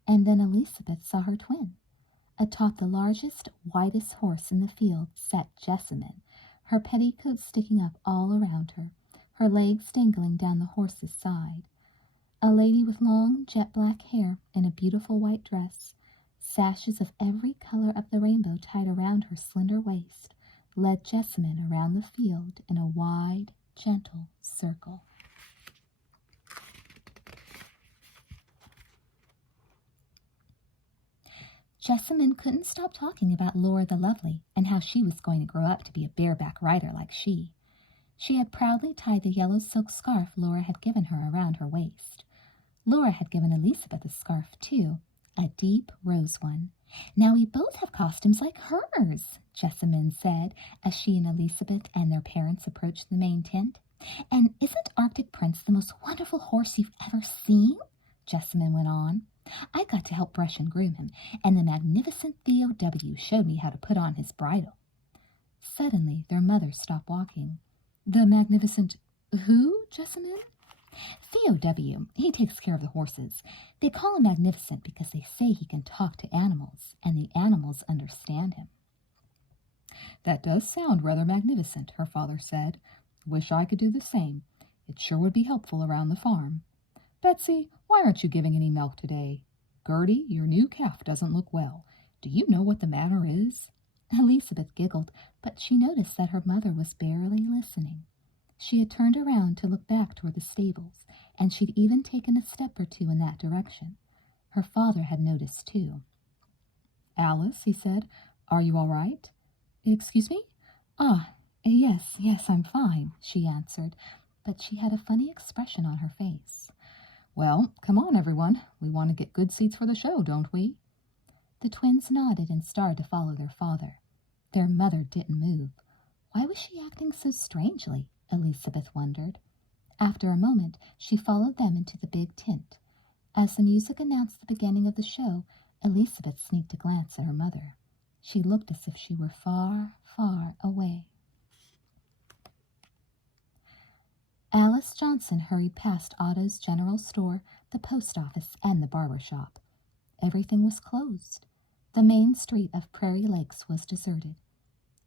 And then Elizabeth saw her twin. Atop the largest, whitest horse in the field sat Jessamine, her petticoats sticking up all around her, her legs dangling down the horse's side. A lady with long, jet-black hair in a beautiful white dress, sashes of every color of the rainbow tied around her slender waist, led Jessamine around the field in a wide, gentle circle. Jessamine couldn't stop talking about Laura the Lovely and how she was going to grow up to be a bareback rider like she. She had proudly tied the yellow silk scarf Laura had given her around her waist. Laura had given Elizabeth a scarf, too, a deep rose one. "Now we both have costumes like hers," Jessamine said as she and Elizabeth and their parents approached the main tent. "And isn't Arctic Prince the most wonderful horse you've ever seen?" Jessamine went on. "I got to help brush and groom him, and the magnificent Theo W. showed me how to put on his bridle." Suddenly, their mother stopped walking. "The magnificent who, Jessamine?" "Theo W. He takes care of the horses. They call him magnificent because they say he can talk to animals, and the animals understand him." "That does sound rather magnificent," her father said. "Wish I could do the same. It sure would be helpful around the farm. Betsy, why aren't you giving any milk today? Gertie, your new calf doesn't look well. Do you know what the matter is?" Elizabeth giggled, but she noticed that her mother was barely listening. She had turned around to look back toward the stables, and she'd even taken a step or two in that direction. Her father had noticed, too. "Alice," he said, "are you all right?" "Excuse me? Yes, I'm fine," she answered, but she had a funny expression on her face. "Well, come on, everyone. We want to get good seats for the show, don't we?" The twins nodded and started to follow their father. Their mother didn't move. Why was she acting so strangely? Elizabeth wondered. After a moment, she followed them into the big tent. As the music announced the beginning of the show, Elizabeth sneaked a glance at her mother. She looked as if she were far, far away. Alice Johnson hurried past Otto's general store, the post office, and the barber shop. Everything was closed. The main street of Prairie Lakes was deserted.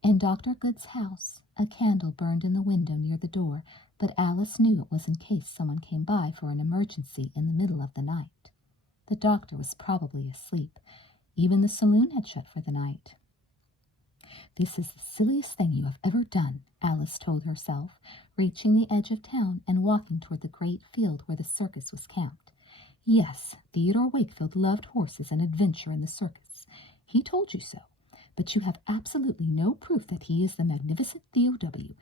In Dr. Good's house, a candle burned in the window near the door, but Alice knew it was in case someone came by for an emergency in the middle of the night. The doctor was probably asleep. Even the saloon had shut for the night. This is the silliest thing you have ever done, Alice told herself, reaching the edge of town and walking toward the great field where the circus was camped. Yes, Theodore Wakefield loved horses and adventure in the circus. He told you so, but you have absolutely no proof that he is the magnificent Theo.W.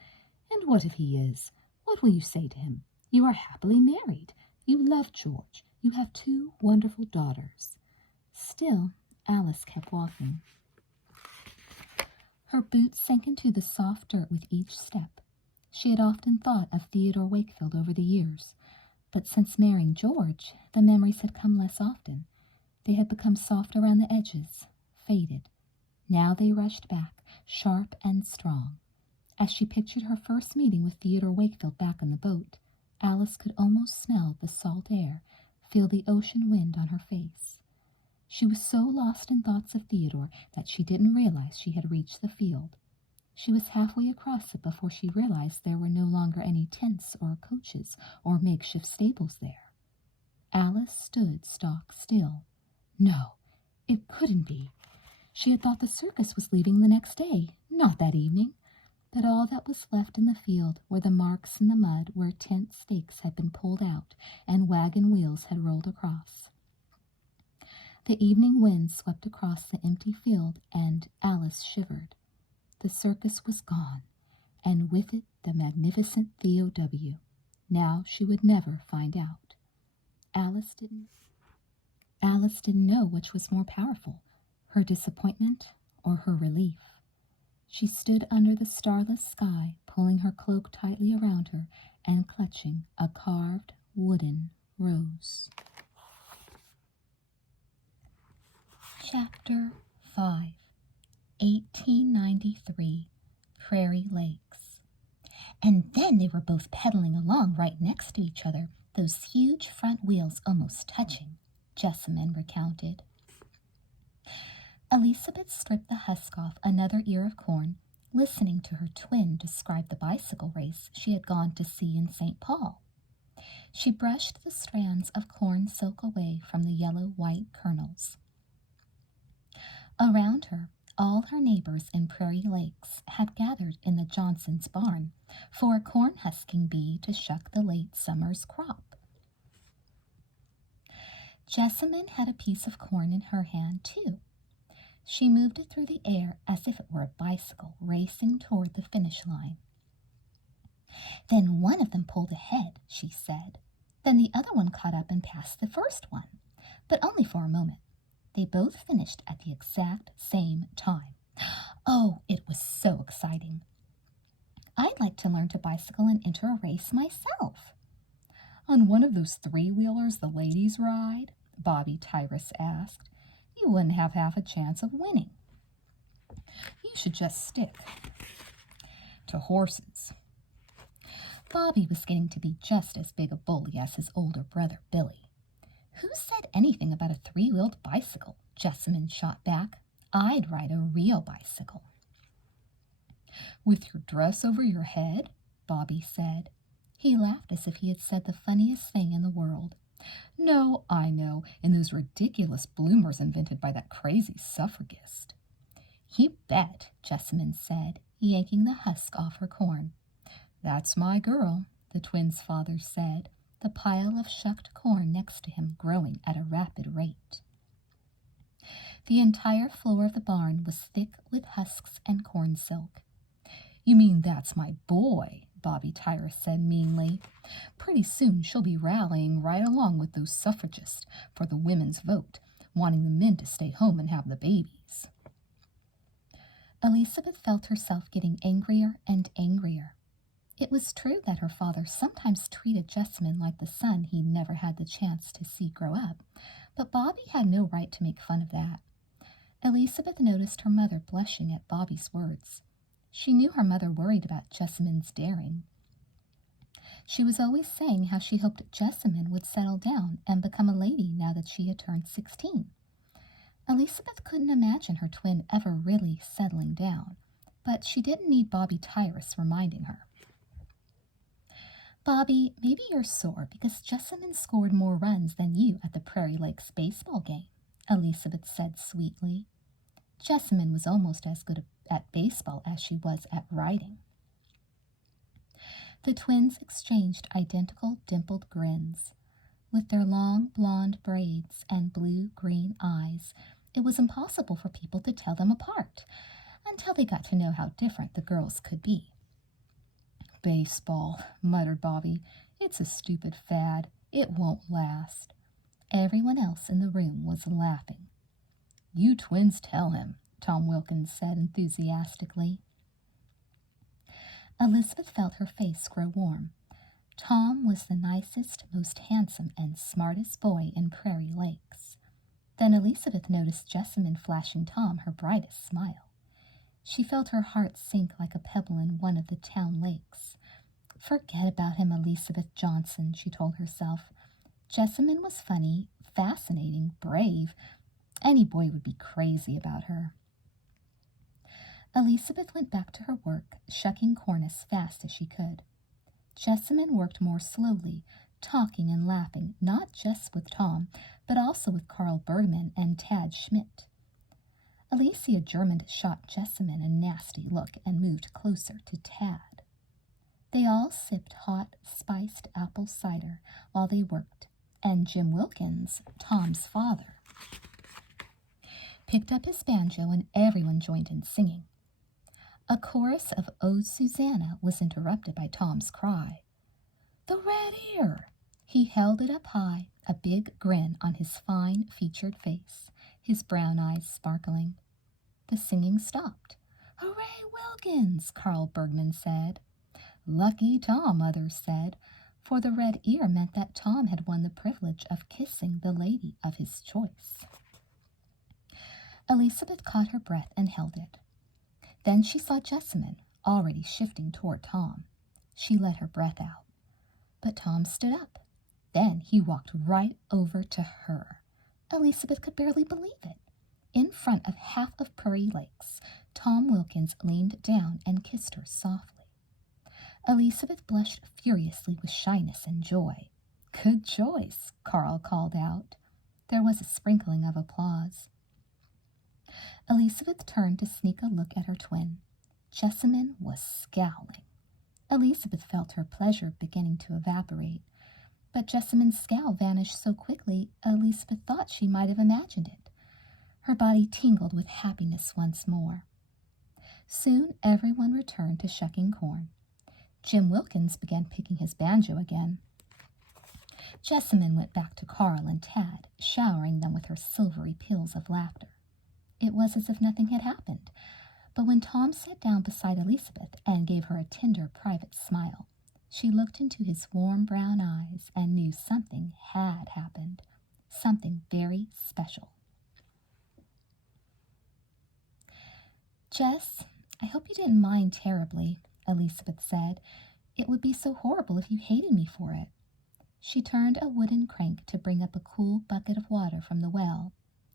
And what if he is? What will you say to him? You are happily married. You love George. You have 2 wonderful daughters. Still, Alice kept walking. Her boots sank into the soft dirt with each step. She had often thought of Theodore Wakefield over the years, but since marrying George, the memories had come less often. They had become soft around the edges, faded. Now they rushed back, sharp and strong. As she pictured her first meeting with Theodore Wakefield back on the boat, Alice could almost smell the salt air, feel the ocean wind on her face. She was so lost in thoughts of Theodore that she didn't realize she had reached the field. She was halfway across it before she realized there were no longer any tents or coaches or makeshift stables there. Alice stood stock still. No, it couldn't be. She had thought the circus was leaving the next day, not that evening. But all that was left in the field were the marks in the mud where tent stakes had been pulled out and wagon wheels had rolled across. The evening wind swept across the empty field, and Alice shivered. The circus was gone, and with it the magnificent Theo.W. Now she would never find out. Alice didn't know which was more powerful, her disappointment or her relief. She stood under the starless sky, pulling her cloak tightly around her and clutching a carved wooden rose. Chapter 5, 1893, Prairie Lakes. And then they were both pedaling along right next to each other, those huge front wheels almost touching, Jessamine recounted. Elizabeth stripped the husk off another ear of corn, listening to her twin describe the bicycle race she had gone to see in St. Paul. She brushed the strands of corn silk away from the yellow-white kernels. Around her, all her neighbors in Prairie Lakes had gathered in the Johnsons' barn for a corn-husking bee to shuck the late summer's crop. Jessamine had a piece of corn in her hand, too. She moved it through the air as if it were a bicycle racing toward the finish line. Then one of them pulled ahead, she said. Then the other one caught up and passed the first one, but only for a moment. They both finished at the exact same time. Oh, it was so exciting. I'd like to learn to bicycle and enter a race myself. On one of those three-wheelers the ladies ride? Bobby Tyrus asked. You wouldn't have half a chance of winning. You should just stick to horses. Bobby was getting to be just as big a bully as his older brother, Billy. Who said anything about a three-wheeled bicycle? Jessamine shot back. I'd ride a real bicycle. With your dress over your head? Bobby said. He laughed as if he had said the funniest thing in the world. No, I know, in those ridiculous bloomers invented by that crazy suffragist. You bet, Jessamine said, yanking the husk off her corn. That's my girl, the twins' father said, the pile of shucked corn next to him growing at a rapid rate. The entire floor of the barn was thick with husks and corn silk. You mean that's my boy, Bobby Tyrus said meanly. Pretty soon she'll be rallying right along with those suffragists for the women's vote, wanting the men to stay home and have the babies. Elizabeth felt herself getting angrier and angrier. It was true that her father sometimes treated Jessamine like the son he'd never had the chance to see grow up, but Bobby had no right to make fun of that. Elizabeth noticed her mother blushing at Bobby's words. She knew her mother worried about Jessamine's daring. She was always saying how she hoped Jessamine would settle down and become a lady now that she had turned 16. Elizabeth couldn't imagine her twin ever really settling down, but she didn't need Bobby Tyrus reminding her. Bobby, maybe you're sore because Jessamine scored more runs than you at the Prairie Lakes baseball game, Elizabeth said sweetly. Jessamine was almost as good at baseball as she was at riding. The twins exchanged identical dimpled grins. With their long blonde braids and blue-green eyes, it was impossible for people to tell them apart, until they got to know how different the girls could be. "Baseball," muttered Bobby. "It's a stupid fad. It won't last." Everyone else in the room was laughing. "You twins tell him," Tom Wilkins said enthusiastically. Elizabeth felt her face grow warm. Tom was the nicest, most handsome, and smartest boy in Prairie Lakes. Then Elizabeth noticed Jessamine flashing Tom her brightest smile. She felt her heart sink like a pebble in one of the town lakes. Forget about him, Elizabeth Johnson, she told herself. Jessamine was funny, fascinating, brave. Any boy would be crazy about her. Elizabeth went back to her work, shucking corn as fast as she could. Jessamine worked more slowly, talking and laughing, not just with Tom, but also with Carl Bergman and Tad Schmidt. Alicia Germond shot Jessamine a nasty look and moved closer to Tad. They all sipped hot, spiced apple cider while they worked, and Jim Wilkins, Tom's father, picked up his banjo and everyone joined in singing. A chorus of "Oh, Susanna" was interrupted by Tom's cry. "The red ear!" He held it up high, a big grin on his fine, featured face, his brown eyes sparkling. The singing stopped. "Hooray, Wilkins!" Carl Bergman said. "Lucky Tom," others said, for the red ear meant that Tom had won the privilege of kissing the lady of his choice. Elizabeth caught her breath and held it. Then she saw Jessamine, already shifting toward Tom. She let her breath out. But Tom stood up. Then he walked right over to her. Elizabeth could barely believe it. In front of half of Prairie Lakes, Tom Wilkins leaned down and kissed her softly. Elizabeth blushed furiously with shyness and joy. "Good choice," Carl called out. There was a sprinkling of applause. Elizabeth turned to sneak a look at her twin. Jessamine was scowling. Elizabeth felt her pleasure beginning to evaporate, but Jessamine's scowl vanished so quickly Elizabeth thought she might have imagined it. Her body tingled with happiness once more. Soon everyone returned to shucking corn. Jim Wilkins began picking his banjo again. Jessamine went back to Carl and Tad, showering them with her silvery peals of laughter. It was as if nothing had happened, but when Tom sat down beside Elizabeth and gave her a tender, private smile, she looked into his warm brown eyes and knew something had happened, something very special. "Jess, I hope you didn't mind terribly," Elizabeth said. "It would be so horrible if you hated me for it." She turned a wooden crank to bring up a cool bucket of water from the well.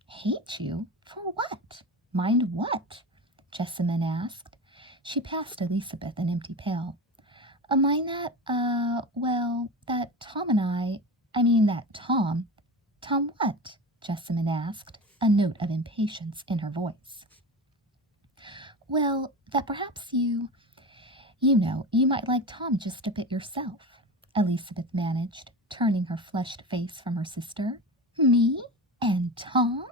"Hate you? For what? Mind what?" Jessamine asked. She passed Elizabeth an empty pail. "Mind that, that Tom and that Tom." "Tom what?" Jessamine asked, a note of impatience in her voice. "Well, that perhaps you might like Tom just a bit yourself," Elizabeth managed, turning her flushed face from her sister. "Me? And Tom?"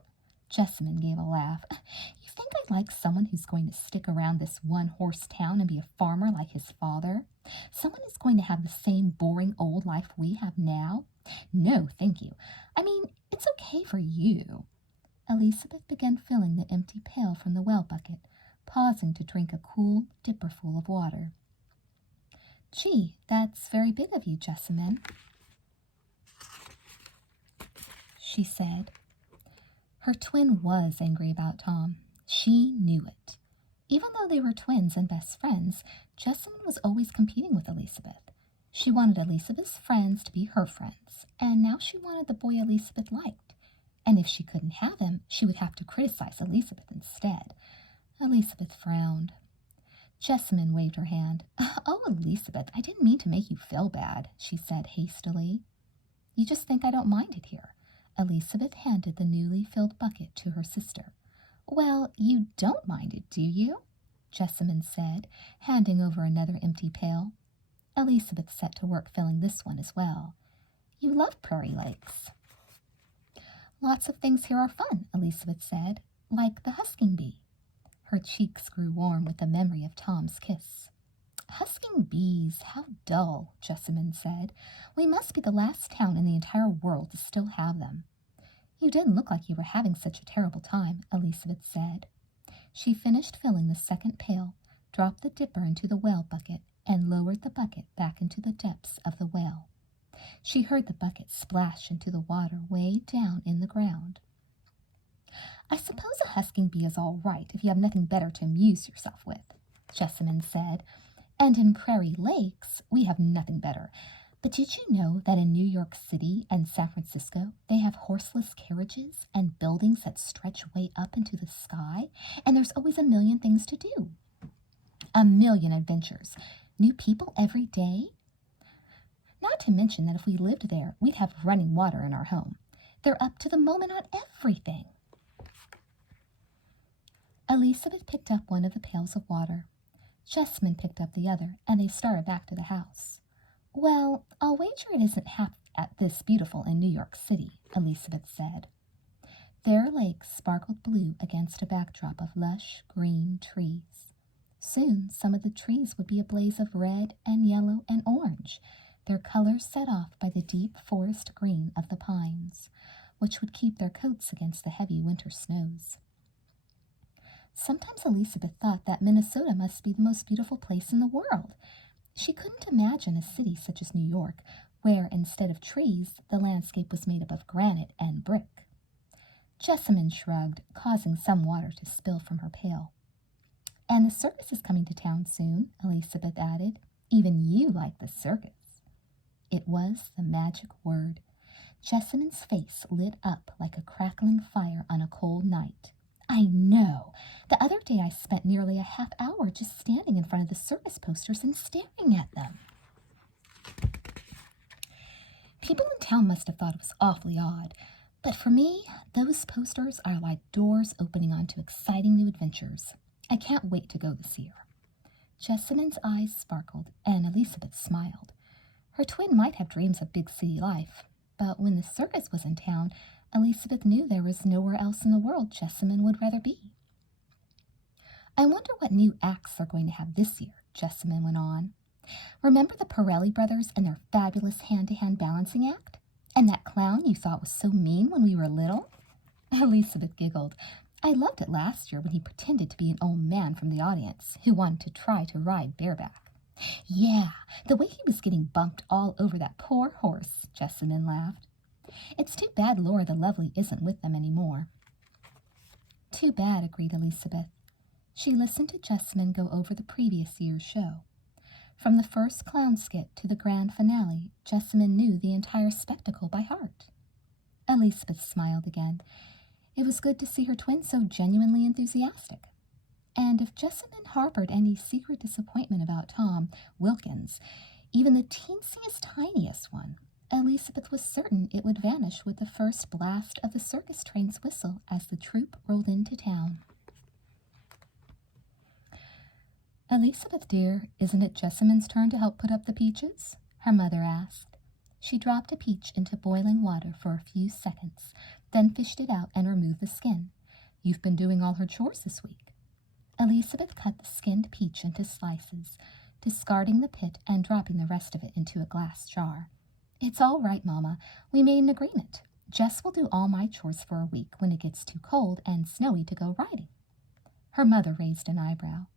Jessamine gave a laugh. "You think I'd like someone who's going to stick around this one-horse town and be a farmer like his father? Someone who's going to have the same boring old life we have now? No, thank you. It's okay for you." Elizabeth began filling the empty pail from the well bucket, pausing to drink a cool dipperful of water. "Gee, that's very big of you, Jessamine," she said. Her twin was angry about Tom. She knew it. Even though they were twins and best friends, Jessamine was always competing with Elizabeth. She wanted Elizabeth's friends to be her friends, and now she wanted the boy Elizabeth liked. And if she couldn't have him, she would have to criticize Elizabeth instead. Elizabeth frowned. Jessamine waved her hand. "Oh, Elizabeth, I didn't mean to make you feel bad," she said hastily. "You just think I don't mind it here." Elizabeth handed the newly filled bucket to her sister. Well, you don't mind it, do you? Jessamine said, handing over another empty pail. Elizabeth set to work filling this one as well. You love Prairie Lakes. Lots of things here are fun, Elizabeth said, like the husking bee. Her cheeks grew warm with the memory of Tom's kiss. Husking bees, how dull, Jessamine said. We must be the last town in the entire world to still have them. You didn't look like you were having such a terrible time, Elizabeth said. She finished filling the second pail, dropped the dipper into the well bucket, and lowered the bucket back into the depths of the well. She heard the bucket splash into the water way down in the ground. I suppose a husking bee is all right if you have nothing better to amuse yourself with, Jessamine said, and in Prairie Lakes we have nothing better. But did you know that in New York City and San Francisco they have horseless carriages and buildings that stretch way up into the sky, and there's always a million things to do? A million adventures. New people every day? Not to mention that if we lived there, we'd have running water in our home. They're up to the moment on everything. Elizabeth picked up one of the pails of water. Jessamine picked up the other, and they started back to the house. Well, I'll wager it isn't half this beautiful in New York City, Elizabeth said. Their lake sparkled blue against a backdrop of lush green trees. Soon some of the trees would be a blaze of red and yellow and orange, their colors set off by the deep forest green of the pines, which would keep their coats against the heavy winter snows. Sometimes Elizabeth thought that Minnesota must be the most beautiful place in the world. She couldn't imagine a city such as New York, where instead of trees, the landscape was made up of granite and brick. Jessamine shrugged, causing some water to spill from her pail. And the circus is coming to town soon, Elizabeth added. Even you like the circus. It was the magic word. Jessamine's face lit up like a crackling fire on a cold night. I know. The other day I spent nearly a half hour just standing in front of the circus posters and staring at them. People in town must have thought it was awfully odd, but for me, those posters are like doors opening onto exciting new adventures. I can't wait to go this year. Jessamine's eyes sparkled, and Elizabeth smiled. Her twin might have dreams of big city life, but when the circus was in town, Elizabeth knew there was nowhere else in the world Jessamine would rather be. I wonder what new acts they're going to have this year, Jessamine went on. Remember the Prairie brothers and their fabulous hand-to-hand balancing act? And that clown you thought was so mean when we were little? Elizabeth giggled. I loved it last year when he pretended to be an old man from the audience who wanted to try to ride bareback. Yeah, the way he was getting bumped all over that poor horse, Jessamine laughed. It's too bad Laura the Lovely isn't with them anymore. Too bad, agreed Elizabeth. She listened to Jessamine go over the previous year's show. From the first clown skit to the grand finale, Jessamine knew the entire spectacle by heart. Elizabeth smiled again. It was good to see her twin so genuinely enthusiastic. And if Jessamine harbored any secret disappointment about Tom Wilkins, even the teensiest, tiniest one, Elizabeth was certain it would vanish with the first blast of the circus train's whistle as the troupe rolled into town. Elizabeth, dear, isn't it Jessamine's turn to help put up the peaches? Her mother asked. She dropped a peach into boiling water for a few seconds, then fished it out and removed the skin. You've been doing all her chores this week. Elizabeth cut the skinned peach into slices, discarding the pit and dropping the rest of it into a glass jar. It's all right, Mama. We made an agreement. Jess will do all my chores for a week when it gets too cold and snowy to go riding. Her mother raised an eyebrow.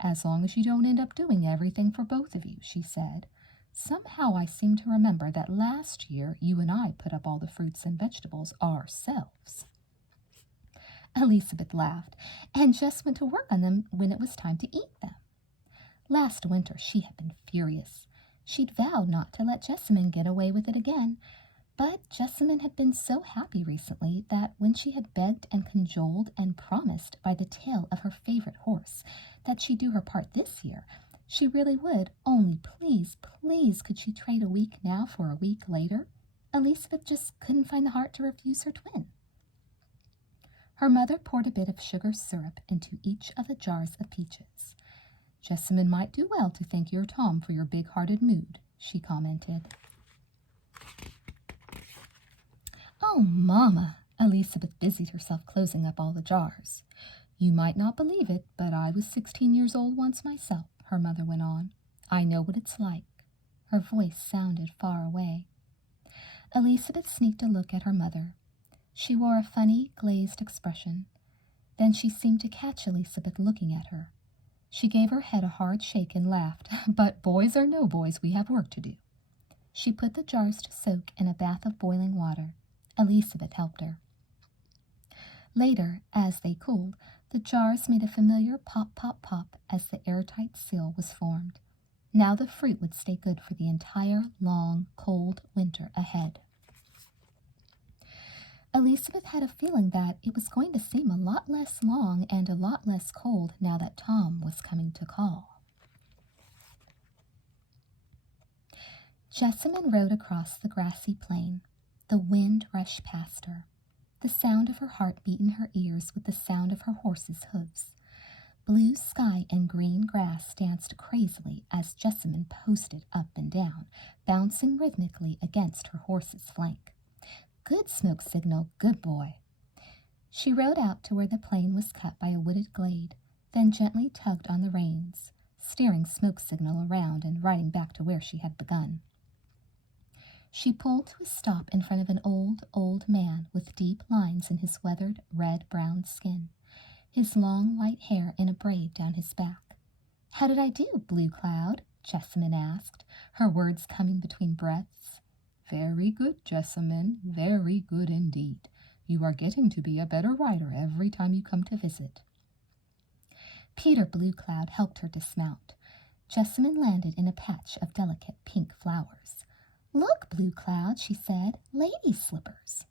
As long as you don't end up doing everything for both of you, she said. Somehow I seem to remember that last year you and I put up all the fruits and vegetables ourselves. Elizabeth laughed, and Jess went to work on them when it was time to eat them. Last winter she had been furious. She'd vowed not to let Jessamine get away with it again, but Jessamine had been so happy recently that when she had begged and cajoled and promised by the tail of her favorite horse that she'd do her part this year, she really would, only please, please could she trade a week now for a week later? Elizabeth just couldn't find the heart to refuse her twin. Her mother poured a bit of sugar syrup into each of the jars of peaches. Jessamine might do well to thank your Tom for your big-hearted mood, she commented. Oh, Mamma! Elizabeth busied herself closing up all the jars. You might not believe it, but I was 16 years old once myself, her mother went on. I know what it's like. Her voice sounded far away. Elizabeth sneaked a look at her mother. She wore a funny, glazed expression. Then she seemed to catch Elizabeth looking at her. She gave her head a hard shake and laughed. But boys or no boys, we have work to do. She put the jars to soak in a bath of boiling water. Elizabeth helped her. Later, as they cooled, the jars made a familiar pop, pop, pop as the airtight seal was formed. Now the fruit would stay good for the entire, long, cold winter ahead. Elizabeth had a feeling that it was going to seem a lot less long and a lot less cold now that Tom was coming to call. Jessamine rode across the grassy plain. The wind rushed past her. The sound of her heart beat in her ears with the sound of her horse's hooves. Blue sky and green grass danced crazily as Jessamine posted up and down, bouncing rhythmically against her horse's flank. Good smoke signal, good boy. She rode out to where the plain was cut by a wooded glade, then gently tugged on the reins, steering smoke signal around and riding back to where she had begun. She pulled to a stop in front of an old man with deep lines in his weathered red-brown skin, his long white hair in a braid down his back. How did I do, Blue Cloud? Jessamine asked, her words coming between breaths. Very good, Jessamine, very good indeed. You are getting to be a better rider every time you come to visit. Peter Blue Cloud helped her dismount. Jessamine landed in a patch of delicate pink flowers. Look, Blue Cloud, she said, ladies' slippers.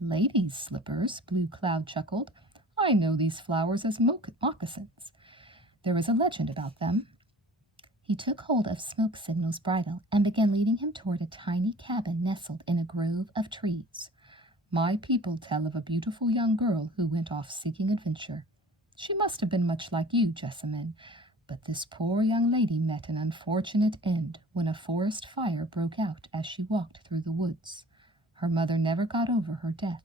Ladies' slippers, Blue Cloud chuckled. I know these flowers as moccasins. There is a legend about them. He took hold of Smoke Signal's bridle and began leading him toward a tiny cabin nestled in a grove of trees. My people tell of a beautiful young girl who went off seeking adventure. She must have been much like you, Jessamine, but this poor young lady met an unfortunate end when a forest fire broke out as she walked through the woods. Her mother never got over her death.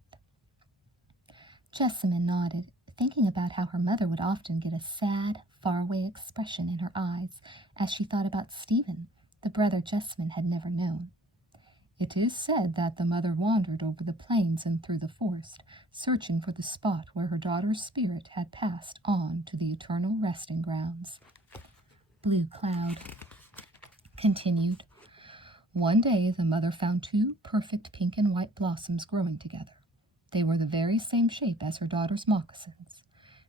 Jessamine nodded, thinking about how her mother would often get a sad, faraway expression in her eyes as she thought about Stephen, the brother Jessamine had never known. It is said that the mother wandered over the plains and through the forest, searching for the spot where her daughter's spirit had passed on to the eternal resting grounds. Blue Cloud continued. One day the mother found two perfect pink and white blossoms growing together. They were the very same shape as her daughter's moccasins.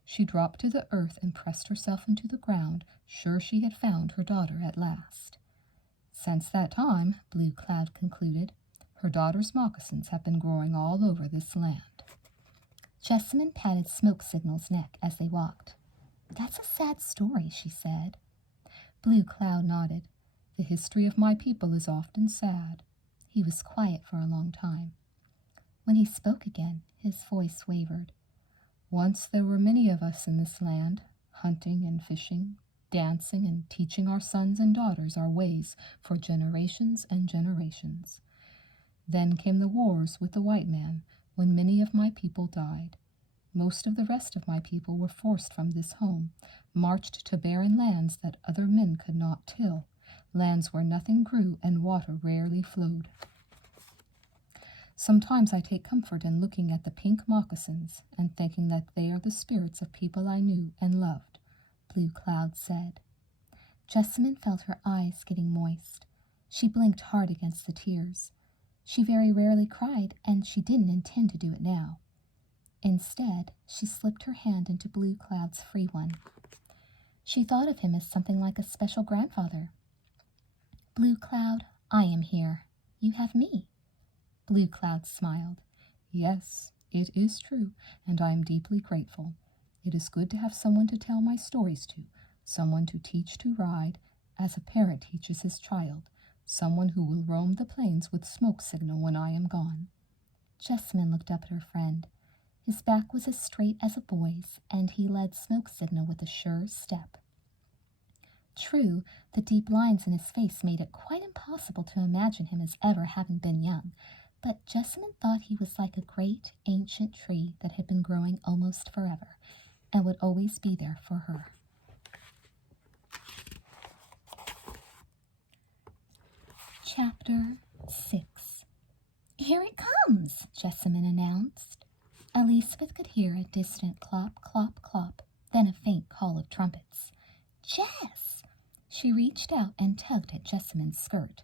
She dropped to the earth and pressed herself into the ground, sure she had found her daughter at last. Since that time, Blue Cloud concluded, her daughter's moccasins have been growing all over this land. Jessamine patted Smoke Signal's neck as they walked. That's a sad story, she said. Blue Cloud nodded. The history of my people is often sad. He was quiet for a long time. When he spoke again, his voice wavered. Once there were many of us in this land, hunting and fishing, dancing and teaching our sons and daughters our ways for generations and generations. Then came the wars with the white man, when many of my people died. Most of the rest of my people were forced from this home, marched to barren lands that other men could not till, lands where nothing grew and water rarely flowed. Sometimes I take comfort in looking at the pink moccasins and thinking that they are the spirits of people I knew and loved, Blue Cloud said. Jessamine felt her eyes getting moist. She blinked hard against the tears. She very rarely cried, and she didn't intend to do it now. Instead, she slipped her hand into Blue Cloud's free one. She thought of him as something like a special grandfather. Blue Cloud, I am here. You have me. Blue Cloud smiled. Yes, it is true, and I am deeply grateful. It is good to have someone to tell my stories to, someone to teach to ride, as a parent teaches his child, someone who will roam the plains with Smoke Signal when I am gone. Jessamine looked up at her friend. His back was as straight as a boy's, and he led Smoke Signal with a sure step. True, the deep lines in his face made it quite impossible to imagine him as ever having been young, but Jessamine thought he was like a great ancient tree that had been growing almost forever, and would always be there for her. Chapter 6. "Here it comes," Jessamine announced. Elizabeth could hear a distant clop, clop, clop, then a faint call of trumpets. "Jess!" She reached out and tugged at Jessamine's skirt.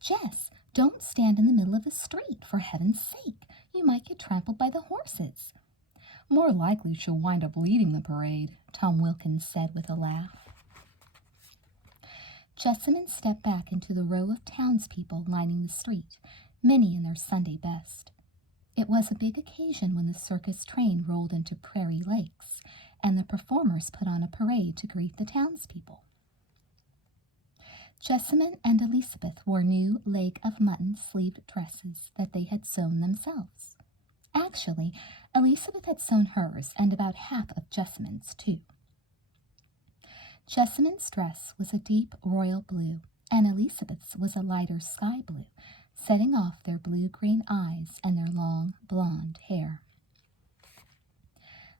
"Jess, don't stand in the middle of the street, for heaven's sake. You might get trampled by the horses." "More likely she'll wind up leading the parade," Tom Wilkins said with a laugh. Jessamine stepped back into the row of townspeople lining the street, many in their Sunday best. It was a big occasion when the circus train rolled into Prairie Lakes, and the performers put on a parade to greet the townspeople. Jessamine and Elizabeth wore new leg-of-mutton sleeved dresses that they had sewn themselves. Actually, Elizabeth had sewn hers and about half of Jessamine's, too. Jessamine's dress was a deep royal blue, and Elizabeth's was a lighter sky blue, setting off their blue-green eyes and their long blonde hair.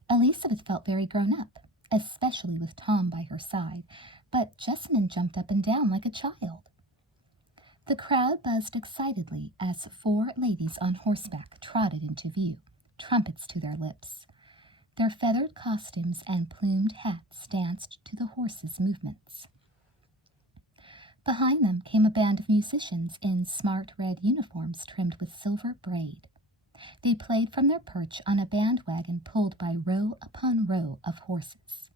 Elizabeth felt very grown up, especially with Tom by her side, but Jessamine jumped up and down like a child. The crowd buzzed excitedly as 4 ladies on horseback trotted into view, trumpets to their lips. Their feathered costumes and plumed hats danced to the horses' movements. Behind them came a band of musicians in smart red uniforms trimmed with silver braid. They played from their perch on a bandwagon pulled by row upon row of horses.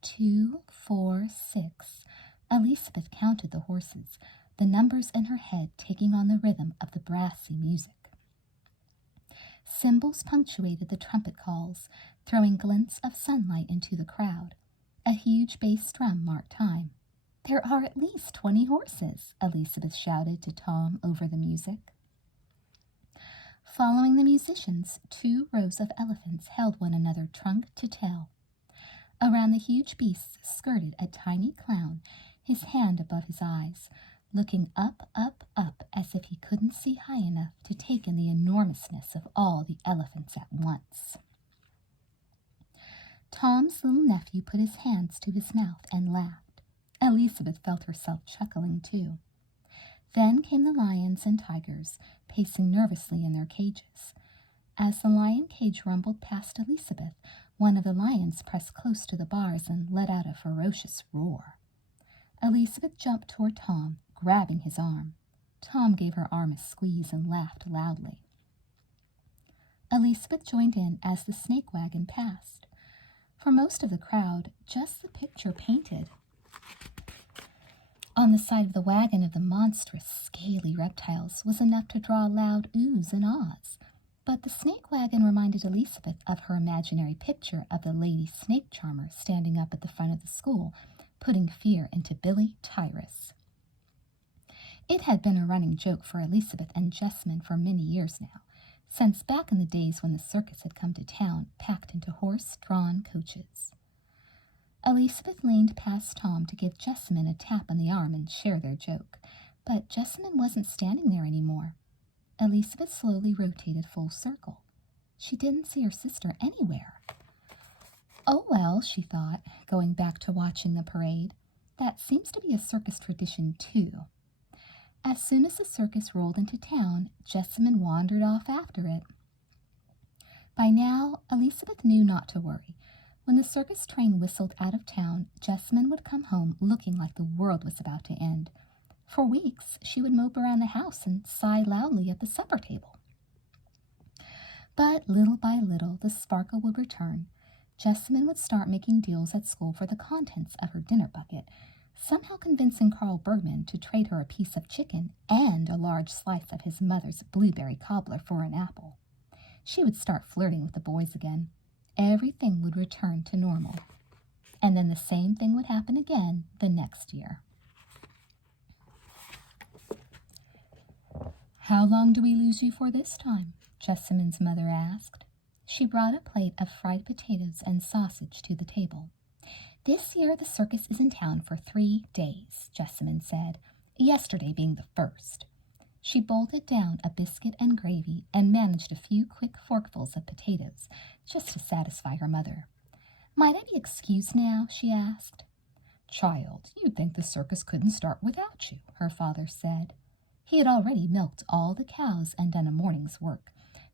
2, 4, 6. Elizabeth counted the horses, the numbers in her head taking on the rhythm of the brassy music. Cymbals punctuated the trumpet calls, throwing glints of sunlight into the crowd. A huge bass drum marked time. "There are at least 20 horses," Elizabeth shouted to Tom over the music. Following the musicians, 2 rows of elephants held one another trunk to tail. Around the huge beasts skirted a tiny clown, his hand above his eyes, looking up, up, up, as if he couldn't see high enough to take in the enormousness of all the elephants at once. Tom's little nephew put his hands to his mouth and laughed. Elizabeth felt herself chuckling too. Then came the lions and tigers, pacing nervously in their cages. As the lion cage rumbled past Elizabeth, one of the lions pressed close to the bars and let out a ferocious roar. Elizabeth jumped toward Tom, grabbing his arm. Tom gave her arm a squeeze and laughed loudly. Elizabeth joined in as the snake wagon passed. For most of the crowd, just the picture painted on the side of the wagon of the monstrous, scaly reptiles was enough to draw loud oohs and ahs. But the snake wagon reminded Elizabeth of her imaginary picture of the lady snake charmer standing up at the front of the school, putting fear into Billy Tyrus. It had been a running joke for Elizabeth and Jessamine for many years now, since back in the days when the circus had come to town, packed into horse-drawn coaches. Elizabeth leaned past Tom to give Jessamine a tap on the arm and share their joke, but Jessamine wasn't standing there anymore. Elizabeth slowly rotated full circle. She didn't see her sister anywhere. "Oh well," she thought, going back to watching the parade. "That seems to be a circus tradition, too." As soon as the circus rolled into town, Jessamine wandered off after it. By now, Elizabeth knew not to worry. When the circus train whistled out of town, Jessamine would come home looking like the world was about to end. For weeks, she would mope around the house and sigh loudly at the supper table. But little by little, the sparkle would return. Jessamine would start making deals at school for the contents of her dinner bucket, somehow convincing Carl Bergman to trade her a piece of chicken and a large slice of his mother's blueberry cobbler for an apple. She would start flirting with the boys again. Everything would return to normal. And then the same thing would happen again the next year. "How long do we lose you for this time?" Jessamine's mother asked. She brought a plate of fried potatoes and sausage to the table. "This year the circus is in town for 3 days," Jessamine said, "yesterday being the first." She bolted down a biscuit and gravy and managed a few quick forkfuls of potatoes, just to satisfy her mother. "Might I be excused now?" she asked. "Child, you'd think the circus couldn't start without you," her father said. He had already milked all the cows and done a morning's work,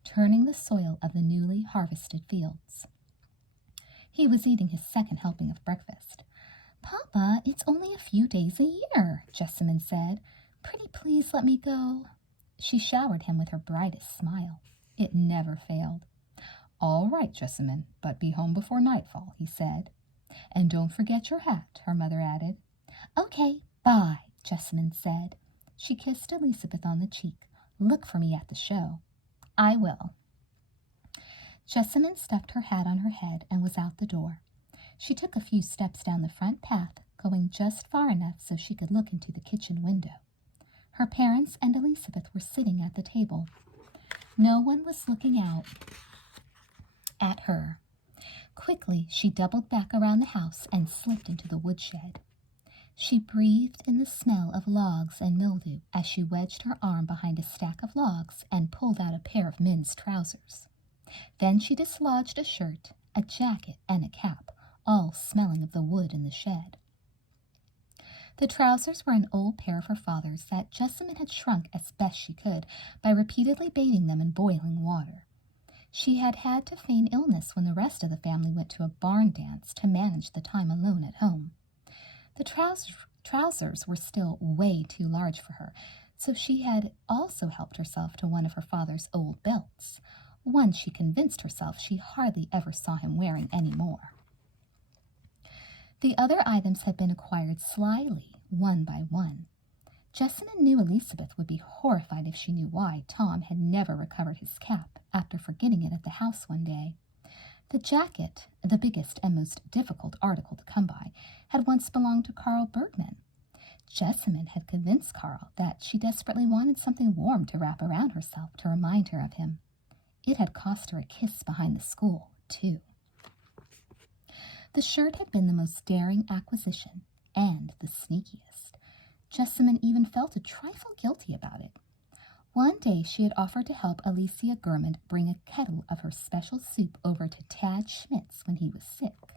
turning the soil of the newly harvested fields. He was eating his second helping of breakfast. "Papa, it's only a few days a year," Jessamine said. "Pretty please let me go." She showered him with her brightest smile. It never failed. "All right, Jessamine, but be home before nightfall," he said. "And don't forget your hat," her mother added. "Okay, bye," Jessamine said. She kissed Elizabeth on the cheek. "Look for me at the show." "I will." Jessamine stuffed her hat on her head and was out the door. She took a few steps down the front path, going just far enough so she could look into the kitchen window. Her parents and Elizabeth were sitting at the table. No one was looking out at her. Quickly, she doubled back around the house and slipped into the woodshed. She breathed in the smell of logs and mildew as she wedged her arm behind a stack of logs and pulled out a pair of men's trousers. Then she dislodged a shirt, a jacket, and a cap, all smelling of the wood in the shed. The trousers were an old pair of her father's that Jessamine had shrunk as best she could by repeatedly bathing them in boiling water. She had had to feign illness when the rest of the family went to a barn dance to manage the time alone at home. The trousers were still way too large for her, so she had also helped herself to one of her father's old belts, one she convinced herself she hardly ever saw him wearing any more. The other items had been acquired slyly, one by one. Jessamine knew Elizabeth would be horrified if she knew why Tom had never recovered his cap after forgetting it at the house one day. The jacket, the biggest and most difficult article to come by, had once belonged to Carl Bergman. Jessamine had convinced Carl that she desperately wanted something warm to wrap around herself to remind her of him. It had cost her a kiss behind the school, too. The shirt had been the most daring acquisition, and the sneakiest. Jessamine even felt a trifle guilty about it. One day she had offered to help Alicia Gurman bring a kettle of her special soup over to Tad Schmidt's when he was sick.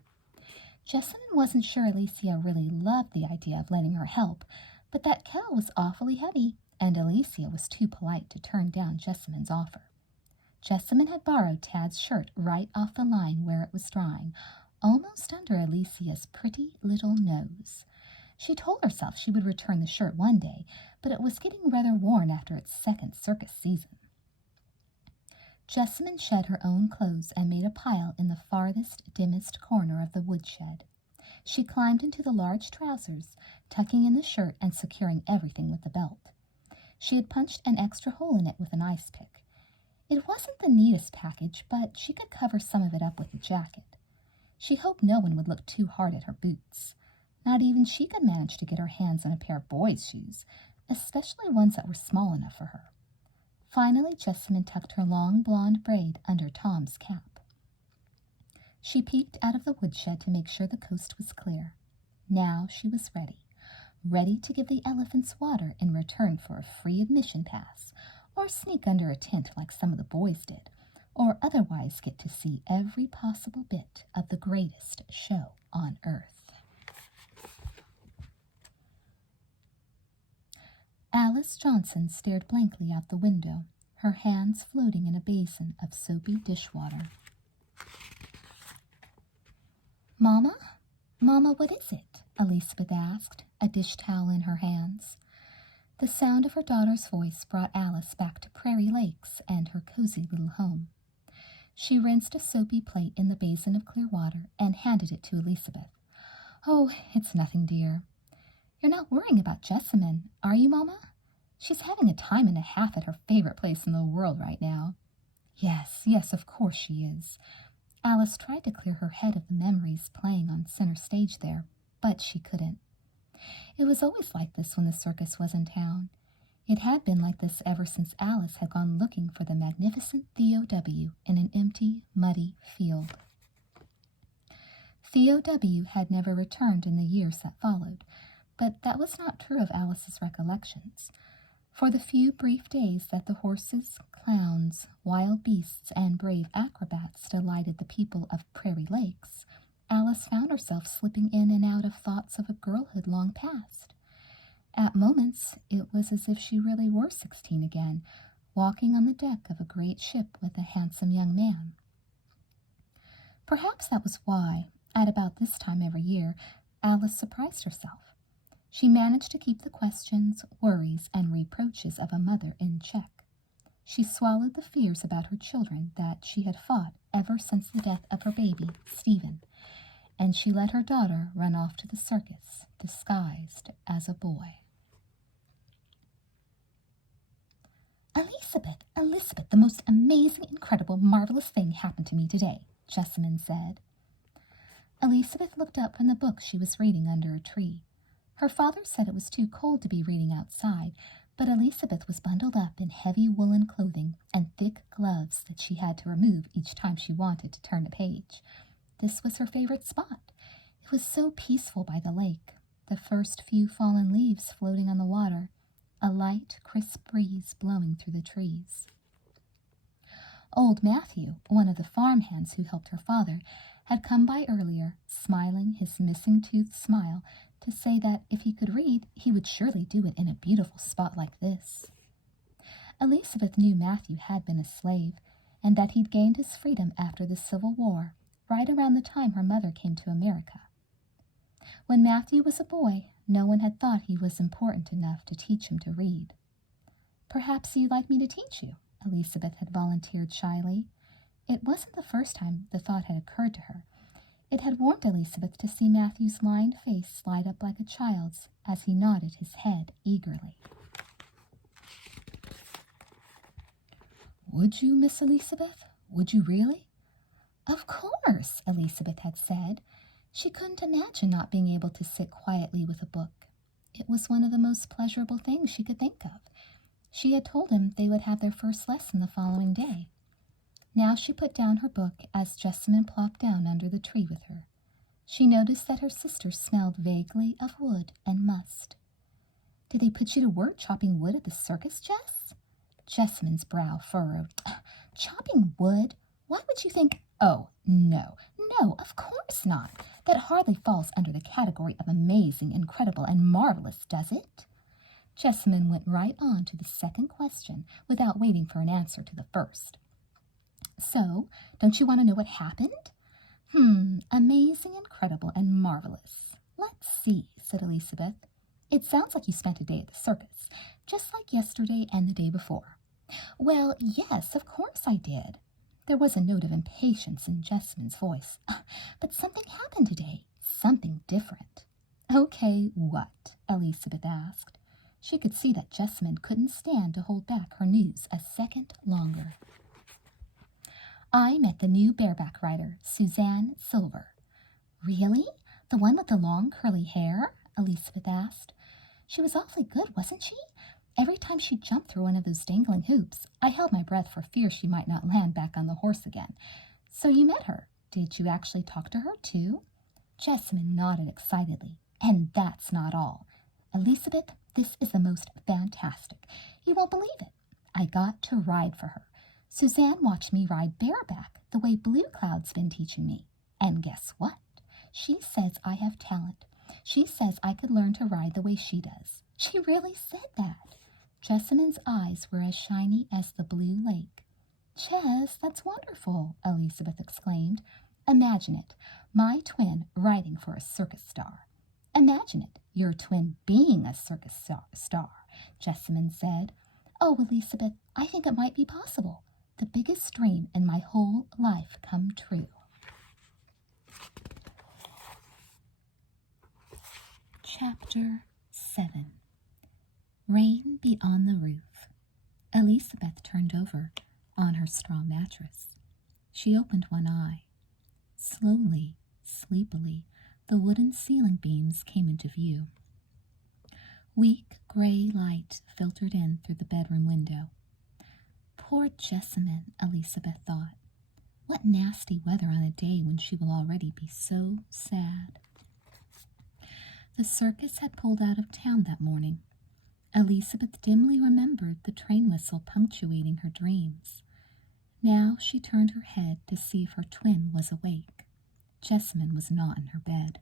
Jessamine wasn't sure Alicia really loved the idea of letting her help, but that kettle was awfully heavy, and Alicia was too polite to turn down Jessamine's offer. Jessamine had borrowed Tad's shirt right off the line where it was drying, almost under Alicia's pretty little nose. She told herself she would return the shirt one day, but it was getting rather worn after its second circus season. Jessamine shed her own clothes and made a pile in the farthest, dimmest corner of the woodshed. She climbed into the large trousers, tucking in the shirt and securing everything with the belt. She had punched an extra hole in it with an ice pick. It wasn't the neatest package, but she could cover some of it up with the jacket. She hoped no one would look too hard at her boots. Not even she could manage to get her hands on a pair of boys' shoes, especially ones that were small enough for her. Finally, Jessamine tucked her long blonde braid under Tom's cap. She peeked out of the woodshed to make sure the coast was clear. Now she was ready to give the elephants water in return for a free admission pass, or sneak under a tent like some of the boys did, or otherwise get to see every possible bit of the greatest show on earth. Alice Johnson stared blankly out the window, her hands floating in a basin of soapy dishwater. "Mama? Mama, what is it?" Elizabeth asked, a dish towel in her hands. The sound of her daughter's voice brought Alice back to Prairie Lakes and her cozy little home. She rinsed a soapy plate in the basin of clear water and handed it to Elizabeth. "Oh, it's nothing, dear." "You're not worrying about Jessamine, are you, Mama? She's having a time and a half at her favorite place in the world right now." Yes, of course she is." Alice tried to clear her head of the memories playing on center stage there, but she couldn't. It was always like this when the circus was in town. It had been like this ever since Alice had gone looking for the magnificent Theo W. in an empty, muddy field. Theo W. had never returned in the years that followed, but that was not true of Alice's recollections. For the few brief days that the horses, clowns, wild beasts, and brave acrobats delighted the people of Prairie Lakes, Alice found herself slipping in and out of thoughts of a girlhood long past. At moments, it was as if she really were 16 again, walking on the deck of a great ship with a handsome young man. Perhaps that was why, at about this time every year, Alice surprised herself. She managed to keep the questions, worries, and reproaches of a mother in check. She swallowed the fears about her children that she had fought ever since the death of her baby, Stephen, and she let her daughter run off to the circus, disguised as a boy. Elizabeth, the most amazing, incredible, marvelous thing happened to me today, Jessamine said. Elizabeth looked up from the book she was reading under a tree. Her father said it was too cold to be reading outside, but Elizabeth was bundled up in heavy woolen clothing and thick gloves that she had to remove each time she wanted to turn a page. This was her favorite spot. It was so peaceful by the lake, the first few fallen leaves floating on the water, a light, crisp breeze blowing through the trees. Old Matthew, one of the farm hands who helped her father, had come by earlier, smiling his missing tooth smile, to say that if he could read, he would surely do it in a beautiful spot like this. Elizabeth knew Matthew had been a slave, and that he'd gained his freedom after the Civil War, right around the time her mother came to America. When Matthew was a boy, no one had thought he was important enough to teach him to read. "Perhaps you'd like me to teach you," Elizabeth had volunteered shyly. It wasn't the first time the thought had occurred to her. It had warmed Elizabeth to see Matthew's lined face light up like a child's as he nodded his head eagerly. "Would you, Miss Elizabeth? Would you really?" "Of course," Elizabeth had said. She couldn't imagine not being able to sit quietly with a book. It was one of the most pleasurable things she could think of. She had told him they would have their first lesson the following day. Now she put down her book as Jessamine plopped down under the tree with her. She noticed that her sister smelled vaguely of wood and must. "Did they put you to work chopping wood at the circus, Jess?" Jessamine's brow furrowed. "Chopping wood? Why would you think—" "Oh, no, of course not. That hardly falls under the category of amazing, incredible, and marvelous, does it?" Jessamine went right on to the second question without waiting for an answer to the first. "So, don't you want to know what happened?" Amazing, incredible, and marvelous. Let's see," said Elizabeth. "It sounds like you spent a day at the circus, just like yesterday and the day before." "Well, yes, of course I did." There was a note of impatience in Jessamine's voice. "But something happened today, something different." "Okay, what?" Elizabeth asked. She could see that Jessamine couldn't stand to hold back her news a second longer. "I met the new bareback rider, Suzanne Silver." "Really? The one with the long curly hair?" Elizabeth asked. "She was awfully good, wasn't she? Every time she jumped through one of those dangling hoops, I held my breath for fear she might not land back on the horse again. So you met her. Did you actually talk to her, too?" Jessamine nodded excitedly. "And that's not all. Elizabeth, this is the most fantastic. You won't believe it. I got to ride for her. Suzanne watched me ride bareback, the way Blue Cloud's been teaching me. And guess what? She says I have talent. She says I could learn to ride the way she does. She really said that." Jessamine's eyes were as shiny as the blue lake. "Jess, that's wonderful," Elizabeth exclaimed. "Imagine it, my twin riding for a circus star." "Imagine it, your twin being a circus star," Jessamine said. "Oh, Elizabeth, I think it might be possible. The biggest dream in my whole life come true." Chapter 7. Rain Be on the Roof. Elizabeth turned over on her straw mattress. She opened one eye. Slowly, sleepily, the wooden ceiling beams came into view. Weak gray light filtered in through the bedroom window. Poor Jessamine, Elizabeth thought. What nasty weather on a day when she will already be so sad. The circus had pulled out of town that morning. Elizabeth dimly remembered the train whistle punctuating her dreams. Now she turned her head to see if her twin was awake. Jessamine was not in her bed.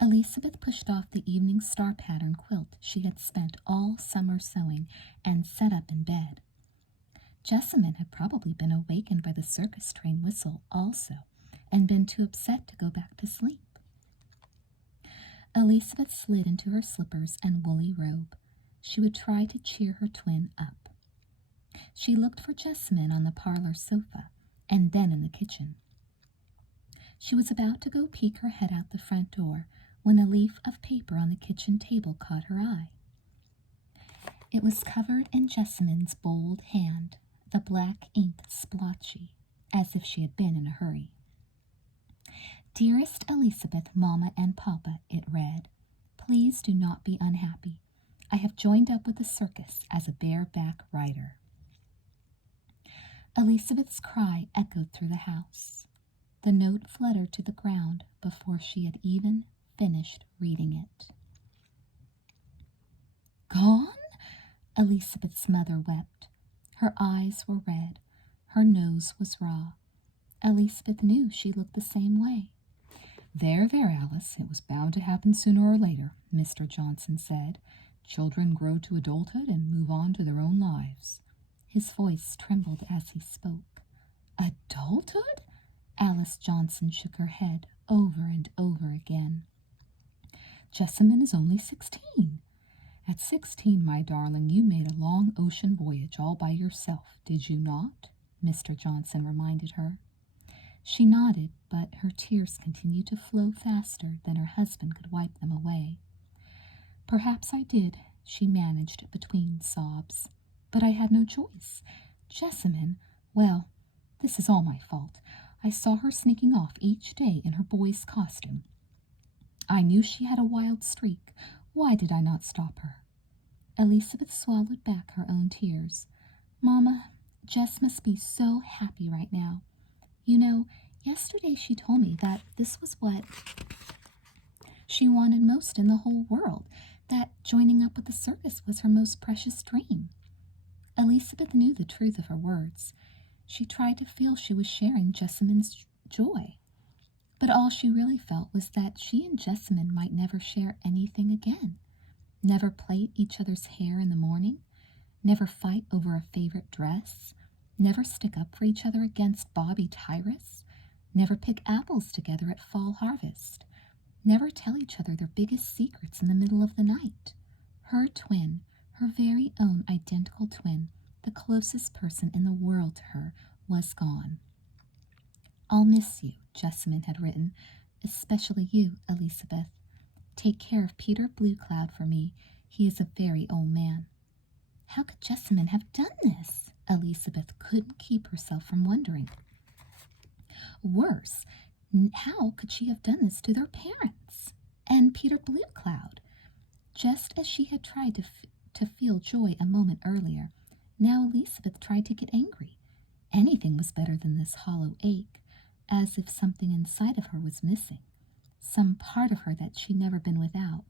Elizabeth pushed off the evening star pattern quilt she had spent all summer sewing and sat up in bed. Jessamine had probably been awakened by the circus train whistle also, and been too upset to go back to sleep. Elizabeth slid into her slippers and woolly robe. She would try to cheer her twin up. She looked for Jessamine on the parlor sofa, and then in the kitchen. She was about to go peek her head out the front door when a leaf of paper on the kitchen table caught her eye. It was covered in Jessamine's bold hand, the black ink splotchy, as if she had been in a hurry. Dearest Elizabeth, Mama, and Papa, it read, please do not be unhappy. I have joined up with the circus as a bareback rider. Elizabeth's cry echoed through the house. The note fluttered to the ground before she had even finished reading it. Gone? Elizabeth's mother wept. Her eyes were red. Her nose was raw. Elizabeth knew she looked the same way. There, Alice, it was bound to happen sooner or later, Mr. Johnson said. Children grow to adulthood and move on to their own lives. His voice trembled as he spoke. Adulthood? Alice Johnson shook her head over and over again. Jessamine is only 16. At 16, my darling, you made a long ocean voyage all by yourself, did you not? Mr. Johnson reminded her. She nodded, but her tears continued to flow faster than her husband could wipe them away. Perhaps I did, she managed between sobs. But I had no choice. Jessamine, well, this is all my fault. I saw her sneaking off each day in her boy's costume. I knew she had a wild streak. Why did I not stop her? Elizabeth swallowed back her own tears. Mama, Jess must be so happy right now. You know, yesterday she told me that this was what she wanted most in the whole world, that joining up with the circus was her most precious dream. Elizabeth knew the truth of her words. She tried to feel she was sharing Jessamine's joy. But all she really felt was that she and Jessamine might never share anything again. Never plait each other's hair in the morning. Never fight over a favorite dress. Never stick up for each other against Bobby Tyrus. Never pick apples together at fall harvest. Never tell each other their biggest secrets in the middle of the night. Her twin, her very own identical twin, the closest person in the world to her, was gone. I'll miss you, Jessamine had written, especially you, Elizabeth. Take care of Peter Blue Cloud for me. He is a very old man. How could Jessamine have done this? Elizabeth couldn't keep herself from wondering. Worse, how could she have done this to their parents? And Peter Blue Cloud? Just as she had tried to feel joy a moment earlier, now Elizabeth tried to get angry. Anything was better than this hollow ache, as if something inside of her was missing, some part of her that she'd never been without.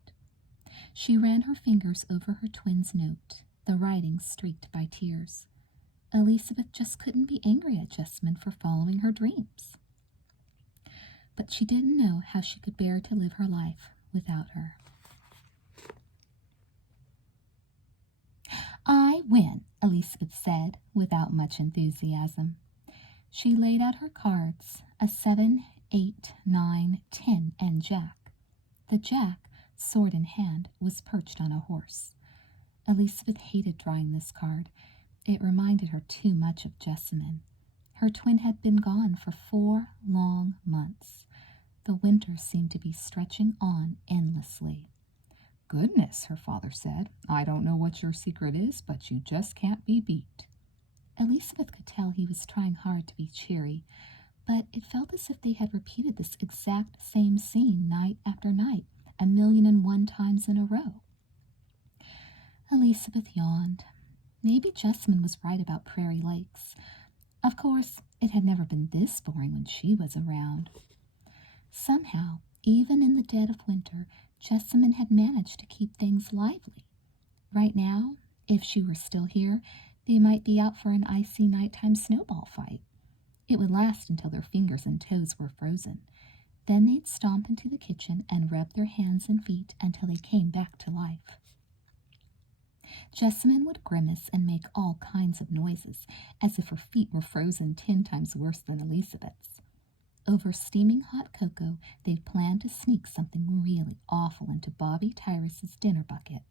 She ran her fingers over her twin's note, the writing streaked by tears. Elizabeth just couldn't be angry at Jessamine for following her dreams. But she didn't know how she could bear to live her life without her. I win, Elizabeth said, without much enthusiasm. She laid out her cards, a 7, 8, 9, 10, and Jack. The Jack, sword in hand, was perched on a horse. Elizabeth hated drawing this card. It reminded her too much of Jessamine. Her twin had been gone for 4 long months. The winter seemed to be stretching on endlessly. Goodness, her father said. I don't know what your secret is, but you just can't be beat. Elizabeth could tell he was trying hard to be cheery, but it felt as if they had repeated this exact same scene night after night, 1,000,001 times in a row. Elizabeth yawned. Maybe Jessamine was right about Prairie Lakes. Of course, it had never been this boring when she was around. Somehow, even in the dead of winter, Jessamine had managed to keep things lively. Right now, if she were still here, they might be out for an icy nighttime snowball fight. It would last until their fingers and toes were frozen. Then they'd stomp into the kitchen and rub their hands and feet until they came back to life. Jessamine would grimace and make all kinds of noises, as if her feet were frozen 10 times worse than Elizabeth's. Over steaming hot cocoa, they'd planned to sneak something really awful into Bobby Tyrus's dinner bucket.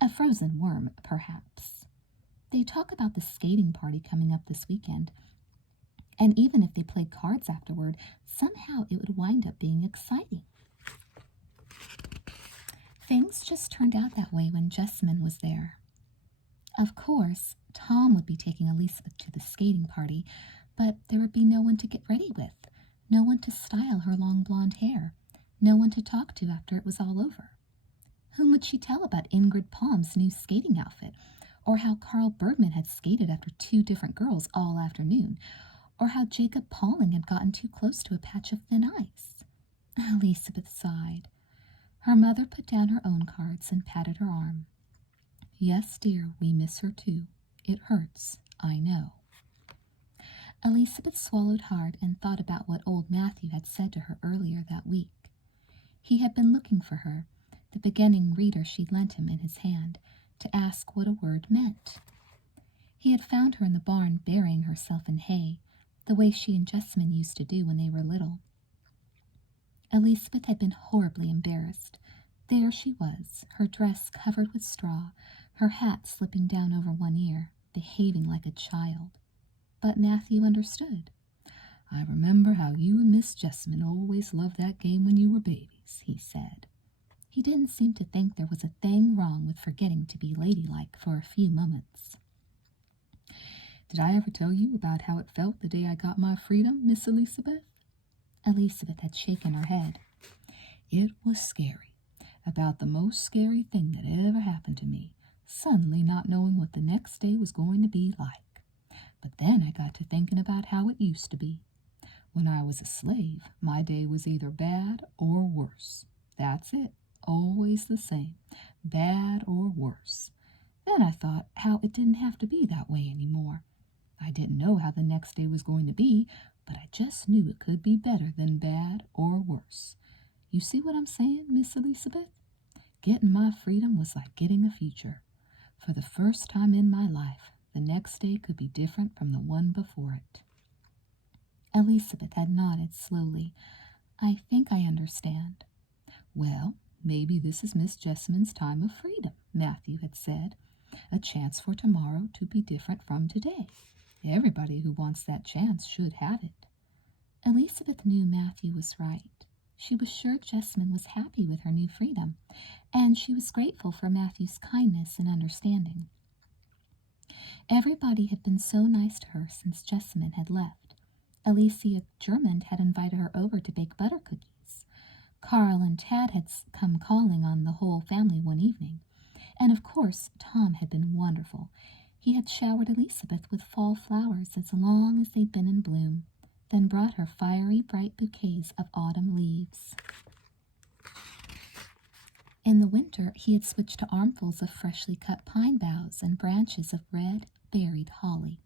A frozen worm, perhaps. They talk about the skating party coming up this weekend, and even if they played cards afterward, somehow it would wind up being exciting. Things just turned out that way when Jessamine was there. Of course, Tom would be taking Elizabeth to the skating party, but there would be no one to get ready with, no one to style her long blonde hair, no one to talk to after it was all over. Whom would she tell about Ingrid Palm's new skating outfit, or how Carl Bergman had skated after 2 different girls all afternoon, or how Jacob Pauling had gotten too close to a patch of thin ice? Elizabeth sighed. Her mother put down her own cards and patted her arm. Yes, dear, we miss her too. It hurts, I know. Elizabeth swallowed hard and thought about what old Matthew had said to her earlier that week. He had been looking for her, the beginning reader she'd lent him in his hand, to ask what a word meant. He had found her in the barn burying herself in hay, the way she and Jessamine used to do when they were little. Elizabeth had been horribly embarrassed. There she was, her dress covered with straw, her hat slipping down over one ear, behaving like a child. But Matthew understood. I remember how you and Miss Jessamine always loved that game when you were babies, he said. He didn't seem to think there was a thing wrong with forgetting to be ladylike for a few moments. Did I ever tell you about how it felt the day I got my freedom, Miss Elizabeth? Elizabeth had shaken her head. It was scary. About the most scary thing that ever happened to me, suddenly not knowing what the next day was going to be like. But then I got to thinking about how it used to be. When I was a slave, my day was either bad or worse. That's it, always the same, bad or worse. Then I thought how it didn't have to be that way anymore. I didn't know how the next day was going to be, but I just knew it could be better than bad or worse. You see what I'm saying, Miss Elizabeth? Getting my freedom was like getting a future. For the first time in my life, the next day could be different from the one before it. Elizabeth had nodded slowly. I think I understand. Well, maybe this is Miss Jessamine's time of freedom, Matthew had said. A chance for tomorrow to be different from today. Everybody who wants that chance should have it. Elizabeth knew Matthew was right. She was sure Jessamine was happy with her new freedom, and she was grateful for Matthew's kindness and understanding. Everybody had been so nice to her since Jessamine had left. Alicia Germond had invited her over to bake butter cookies. Carl and Tad had come calling on the whole family one evening. And of course, Tom had been wonderful. He had showered Elizabeth with fall flowers as long as they'd been in bloom, then brought her fiery, bright bouquets of autumn leaves. In the winter, he had switched to armfuls of freshly cut pine boughs and branches of red, berried holly.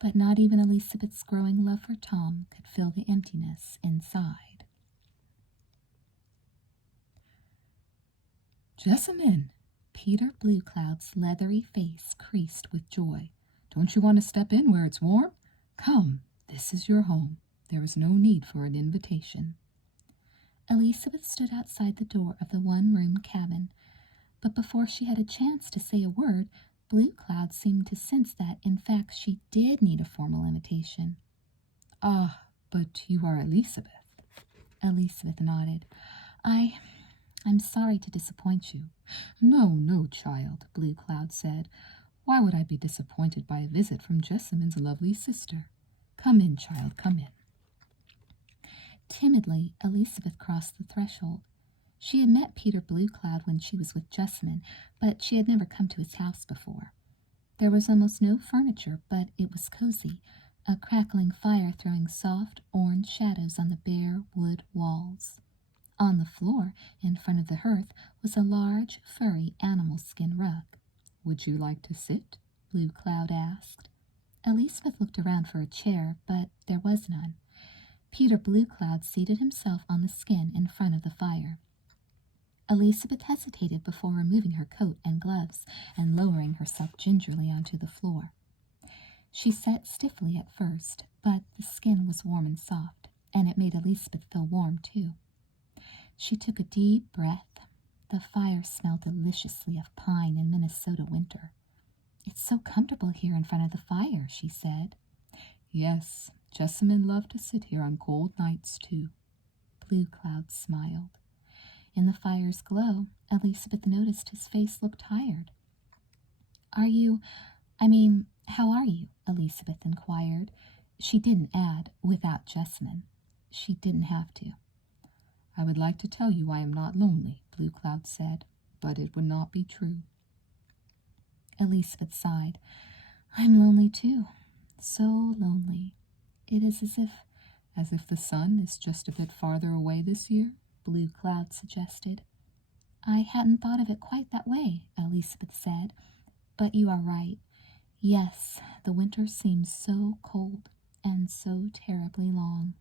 But not even Elizabeth's growing love for Tom could fill the emptiness inside. Jessamine! Peter Bluecloud's leathery face creased with joy. Don't you want to step in where it's warm? Come, this is your home. There is no need for an invitation. Elizabeth stood outside the door of the one-room cabin, but before she had a chance to say a word, Bluecloud seemed to sense that, in fact, she did need a formal invitation. Ah, but you are Elizabeth. Elizabeth nodded. I'm sorry to disappoint you. No, child, Bluecloud said. Why would I be disappointed by a visit from Jessamine's lovely sister? Come in, child, come in. Timidly, Elizabeth crossed the threshold. She had met Peter Blue Cloud when she was with Jessamine, but she had never come to his house before. There was almost no furniture, but it was cozy, a crackling fire throwing soft orange shadows on the bare wood walls. On the floor, in front of the hearth, was a large, furry animal skin rug. "Would you like to sit?" Blue Cloud asked. Elizabeth looked around for a chair, but there was none. Peter Blue Cloud seated himself on the skin in front of the fire. Elizabeth hesitated before removing her coat and gloves and lowering herself gingerly onto the floor. She sat stiffly at first, but the skin was warm and soft, and it made Elizabeth feel warm too. She took a deep breath. The fire smelled deliciously of pine and Minnesota winter. "It's so comfortable here in front of the fire," she said. "Yes, Jessamine loved to sit here on cold nights, too." Blue Cloud smiled. In the fire's glow, Elizabeth noticed his face looked tired. How are you?" Elizabeth inquired. She didn't add, "without Jessamine." She didn't have to. "I would like to tell you I am not lonely," Blue Cloud said, "but it would not be true." Elizabeth sighed. "I'm lonely too. So lonely. It is As if the sun is just a bit farther away this year," Blue Cloud suggested. "I hadn't thought of it quite that way," Elizabeth said. "But you are right. Yes, the winter seems so cold and so terribly long."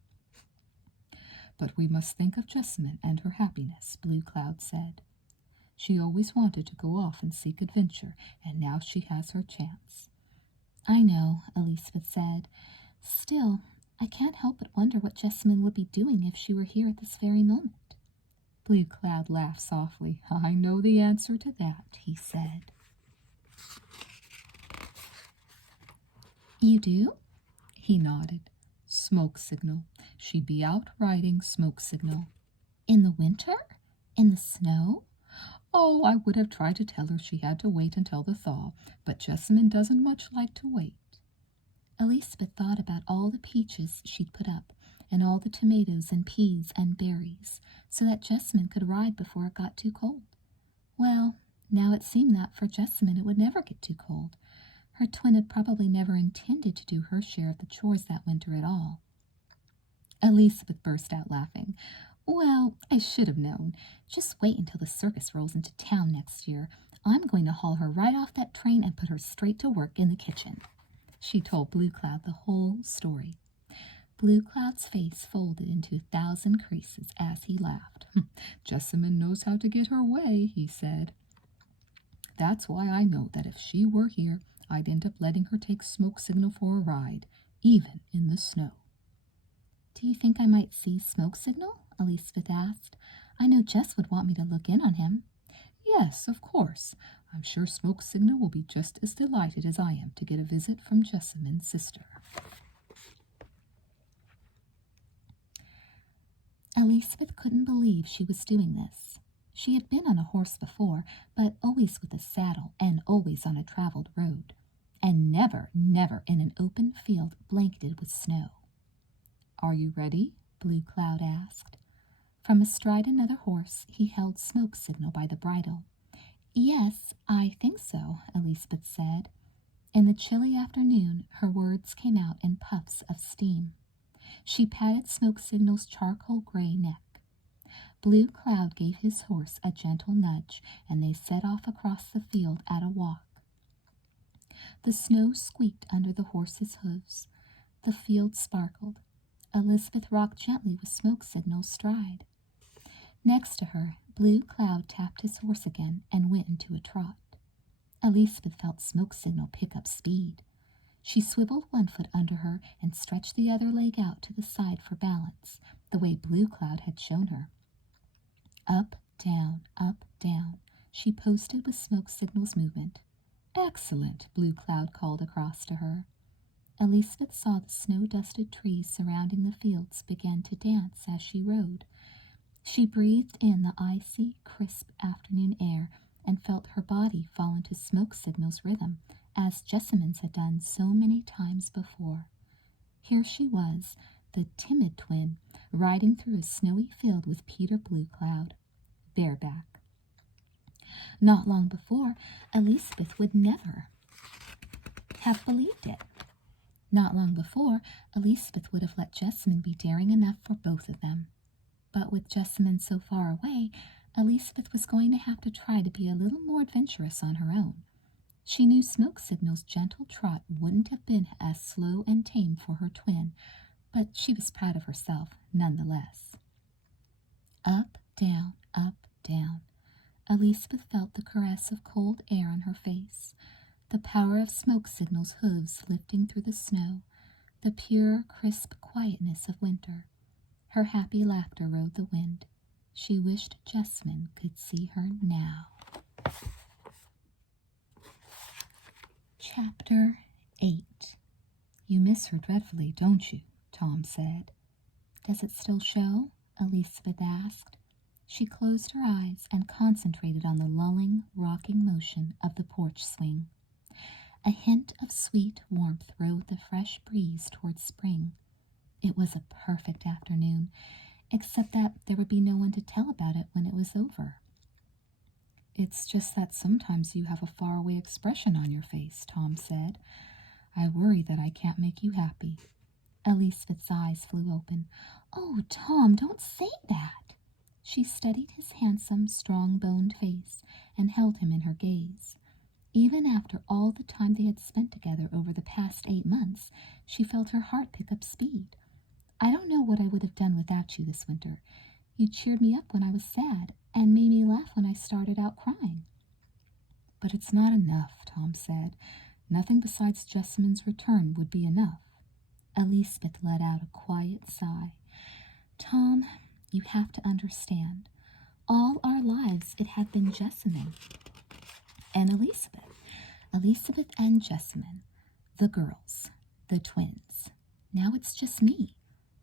"But we must think of Jessamine and her happiness," Blue Cloud said. "She always wanted to go off and seek adventure, and now she has her chance." "I know," Elizabeth said. "Still, I can't help but wonder what Jessamine would be doing if she were here at this very moment." Blue Cloud laughed softly. "I know the answer to that," he said. "You do?" He nodded. "Smoke signal. She'd be out riding smoke signal." "In the winter? In the snow?" "Oh, I would have tried to tell her she had to wait until the thaw, but Jessamine doesn't much like to wait." Elizabeth thought about all the peaches she'd put up, and all the tomatoes and peas and berries, so that Jessamine could ride before it got too cold. Well, now it seemed that for Jessamine it would never get too cold. Her twin had probably never intended to do her share of the chores that winter at all. Elizabeth burst out laughing. "Well, I should have known. Just wait until the circus rolls into town next year. I'm going to haul her right off that train and put her straight to work in the kitchen." She told Blue Cloud the whole story. Blue Cloud's face folded into 1,000 creases as he laughed. "Jessamine knows how to get her way," he said. "That's why I know that if she were here, I'd end up letting her take smoke signal for a ride, even in the snow." "Do you think I might see Smoke Signal?" Elizabeth asked. "I know Jess would want me to look in on him." "Yes, of course. I'm sure Smoke Signal will be just as delighted as I am to get a visit from Jessamine's sister." Elizabeth couldn't believe she was doing this. She had been on a horse before, but always with a saddle and always on a traveled road, and never, never in an open field blanketed with snow. "Are you ready?" Blue Cloud asked. From astride another horse, he held Smoke Signal by the bridle. "Yes, I think so," Elizabeth said. In the chilly afternoon, her words came out in puffs of steam. She patted Smoke Signal's charcoal gray neck. Blue Cloud gave his horse a gentle nudge, and they set off across the field at a walk. The snow squeaked under the horse's hooves. The field sparkled. Elizabeth rocked gently with Smoke Signal's stride. Next to her, Blue Cloud tapped his horse again and went into a trot. Elizabeth felt Smoke Signal pick up speed. She swiveled one foot under her and stretched the other leg out to the side for balance, the way Blue Cloud had shown her. Up, down, she posted with Smoke Signal's movement. "Excellent," Blue Cloud called across to her. Elizabeth saw the snow-dusted trees surrounding the fields begin to dance as she rode. She breathed in the icy, crisp afternoon air and felt her body fall into Smoke Signal's rhythm, as Jessamine's had done so many times before. Here she was, the timid twin, riding through a snowy field with Peter Blue Cloud. bareback. Not long before, Elizabeth would never have believed it. Not long before, Elizabeth would have let Jessamine be daring enough for both of them. But with Jessamine so far away, Elizabeth was going to have to try to be a little more adventurous on her own. She knew Smoke Signal's gentle trot wouldn't have been as slow and tame for her twin, but she was proud of herself nonetheless. Up, down, up, down. Elizabeth felt the caress of cold air on her face, the power of Smoke Signal's hooves lifting through the snow, the pure, crisp quietness of winter. Her happy laughter rode the wind. She wished Jessamine could see her now. Chapter 8. "You miss her dreadfully, don't you?" Tom said. "Does it still show?" Elizabeth asked. She closed her eyes and concentrated on the lulling, rocking motion of the porch swing. A hint of sweet warmth rode the fresh breeze towards spring. It was a perfect afternoon, except that there would be no one to tell about it when it was over. "It's just that sometimes you have a faraway expression on your face," Tom said. "I worry that I can't make you happy." Elizabeth's eyes flew open. "Oh, Tom, don't say that." She studied his handsome, strong-boned face and held him in her gaze. Even after all the time they had spent together over the past 8 months, she felt her heart pick up speed. "I don't know what I would have done without you this winter. You cheered me up when I was sad and made me laugh when I started out crying." "But it's not enough," Tom said. "Nothing besides Jessamine's return would be enough." Elizabeth let out a quiet sigh. "Tom, you have to understand. All our lives it had been Jessamine and Elizabeth. Elizabeth and Jessamine. The girls. The twins. Now it's just me.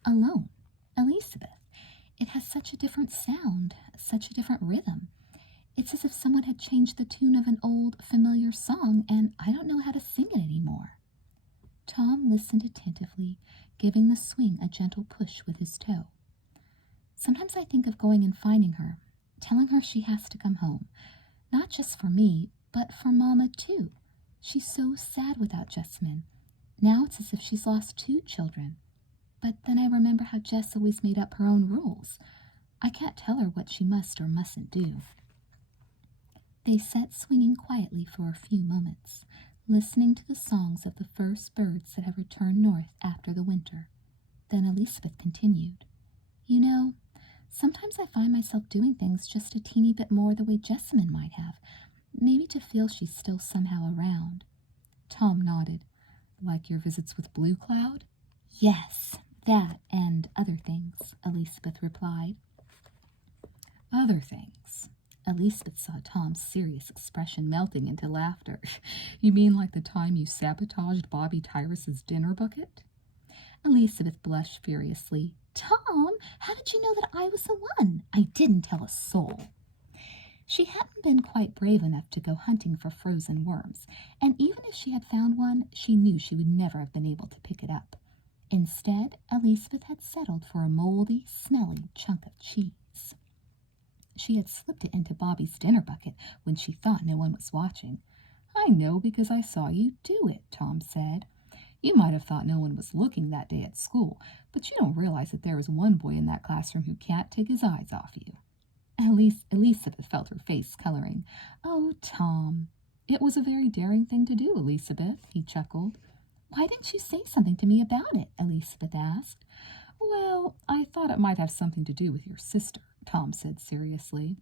Alone. Elizabeth. It has such a different sound, such a different rhythm. It's as if someone had changed the tune of an old, familiar song, and I don't know how to sing it anymore." Tom listened attentively, giving the swing a gentle push with his toe. "Sometimes I think of going and finding her, telling her she has to come home. Not just for me, but for Mama, too. She's so sad without Jessamine. Now it's as if she's lost 2 children. But then I remember how Jess always made up her own rules. I can't tell her what she must or mustn't do." They sat swinging quietly for a few moments, listening to the songs of the first birds that have returned north after the winter. Then Elizabeth continued, "You know, sometimes I find myself doing things just a teeny bit more the way Jessamine might have, maybe to feel she's still somehow around." Tom nodded. "Like your visits with Blue Cloud?" "Yes, that and other things," Elizabeth replied. "Other things?" Elizabeth saw Tom's serious expression melting into laughter. "You mean like the time you sabotaged Bobby Tyrus's dinner bucket?" Elizabeth blushed furiously. "Tom, how did you know that I was the one? I didn't tell a soul." She hadn't been quite brave enough to go hunting for frozen worms, and even if she had found one, she knew she would never have been able to pick it up. Instead, Elizabeth had settled for a moldy, smelly chunk of cheese. She had slipped it into Bobby's dinner bucket when she thought no one was watching. "I know because I saw you do it," Tom said. "You might have thought no one was looking that day at school, but you don't realize that there is one boy in that classroom who can't take his eyes off you." Elizabeth felt her face coloring. "Oh, Tom." "It was a very daring thing to do, Elizabeth," he chuckled. "Why didn't you say something to me about it?" Elizabeth asked. "Well, I thought it might have something to do with your sister," Tom said seriously.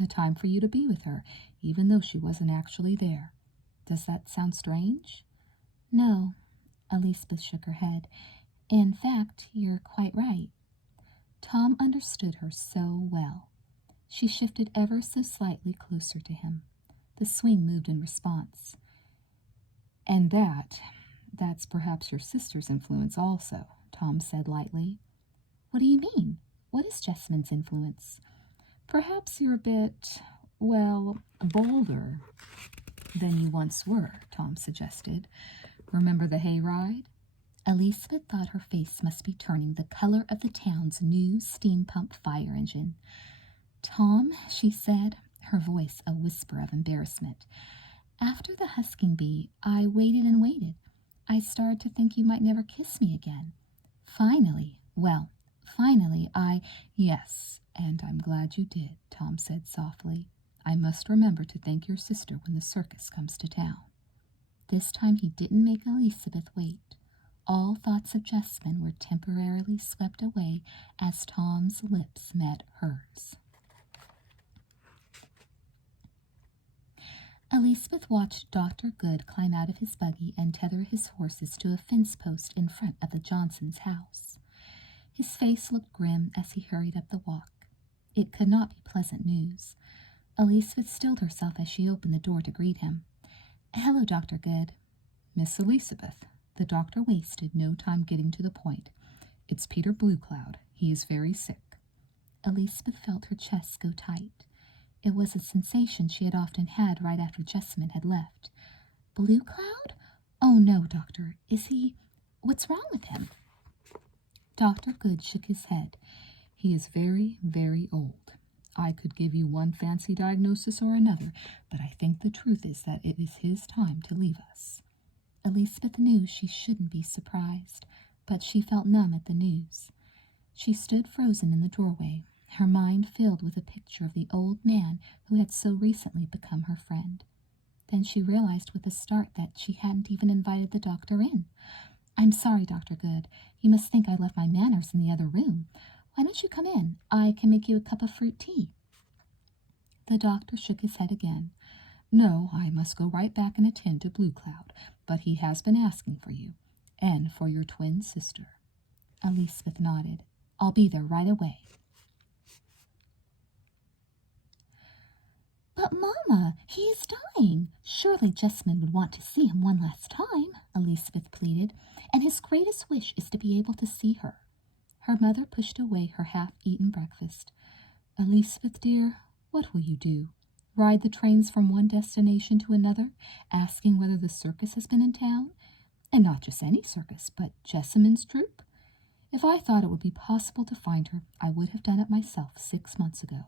"A time for you to be with her, even though she wasn't actually there. Does that sound strange?" "No," Elizabeth shook her head. "In fact, you're quite right." Tom understood her so well. She shifted ever so slightly closer to him. The swing moved in response. "And that's perhaps your sister's influence also," Tom said lightly. "What do you mean? What is Jessamine's influence?" "Perhaps you're a bit, bolder than you once were," Tom suggested. "Remember the hayride?" Elizabeth thought her face must be turning the color of the town's new steam pump fire engine. Tom, she said, her voice a whisper of embarrassment, after the husking bee, I waited and waited. I started to think you might never kiss me again. Finally, Yes, and I'm glad you did, Tom said softly. I must remember to thank your sister when the circus comes to town. This time he didn't make Elizabeth wait. All thoughts of Jessamine were temporarily swept away as Tom's lips met hers. Elizabeth watched Dr. Good climb out of his buggy and tether his horses to a fence post in front of the Johnsons' house. His face looked grim as he hurried up the walk. It could not be pleasant news. Elizabeth stilled herself as she opened the door to greet him. "Hello, Dr. Good." "Miss Elizabeth." The doctor wasted no time getting to the point. "It's Peter Bluecloud. He is very sick." Elizabeth felt her chest go tight. It was a sensation she had often had right after Jessamine had left. "Blue Cloud? Oh, no, Doctor. Is he... What's wrong with him?" Dr. Good shook his head. "He is very, very old. I could give you one fancy diagnosis or another, but I think the truth is that it is his time to leave us." Elizabeth knew she shouldn't be surprised, but she felt numb at the news. She stood frozen in the doorway, her mind filled with a picture of the old man who had so recently become her friend. Then she realized with a start that she hadn't even invited the doctor in. "I'm sorry, Dr. Good. You must think I left my manners in the other room. Why don't you come in? I can make you a cup of fruit tea." The doctor shook his head again. "No, I must go right back and attend to Bluecloud, but he has been asking for you, and for your twin sister." Elizabeth nodded. "I'll be there right away." "But, Mama, he is dying. Surely Jessamine would want to see him one last time," Elizabeth pleaded, "and his greatest wish is to be able to see her." Her mother pushed away her half-eaten breakfast. "Elizabeth, dear, what will you do? Ride the trains from one destination to another, asking whether the circus has been in town? And not just any circus, but Jessamine's troupe? If I thought it would be possible to find her, I would have done it myself 6 months ago."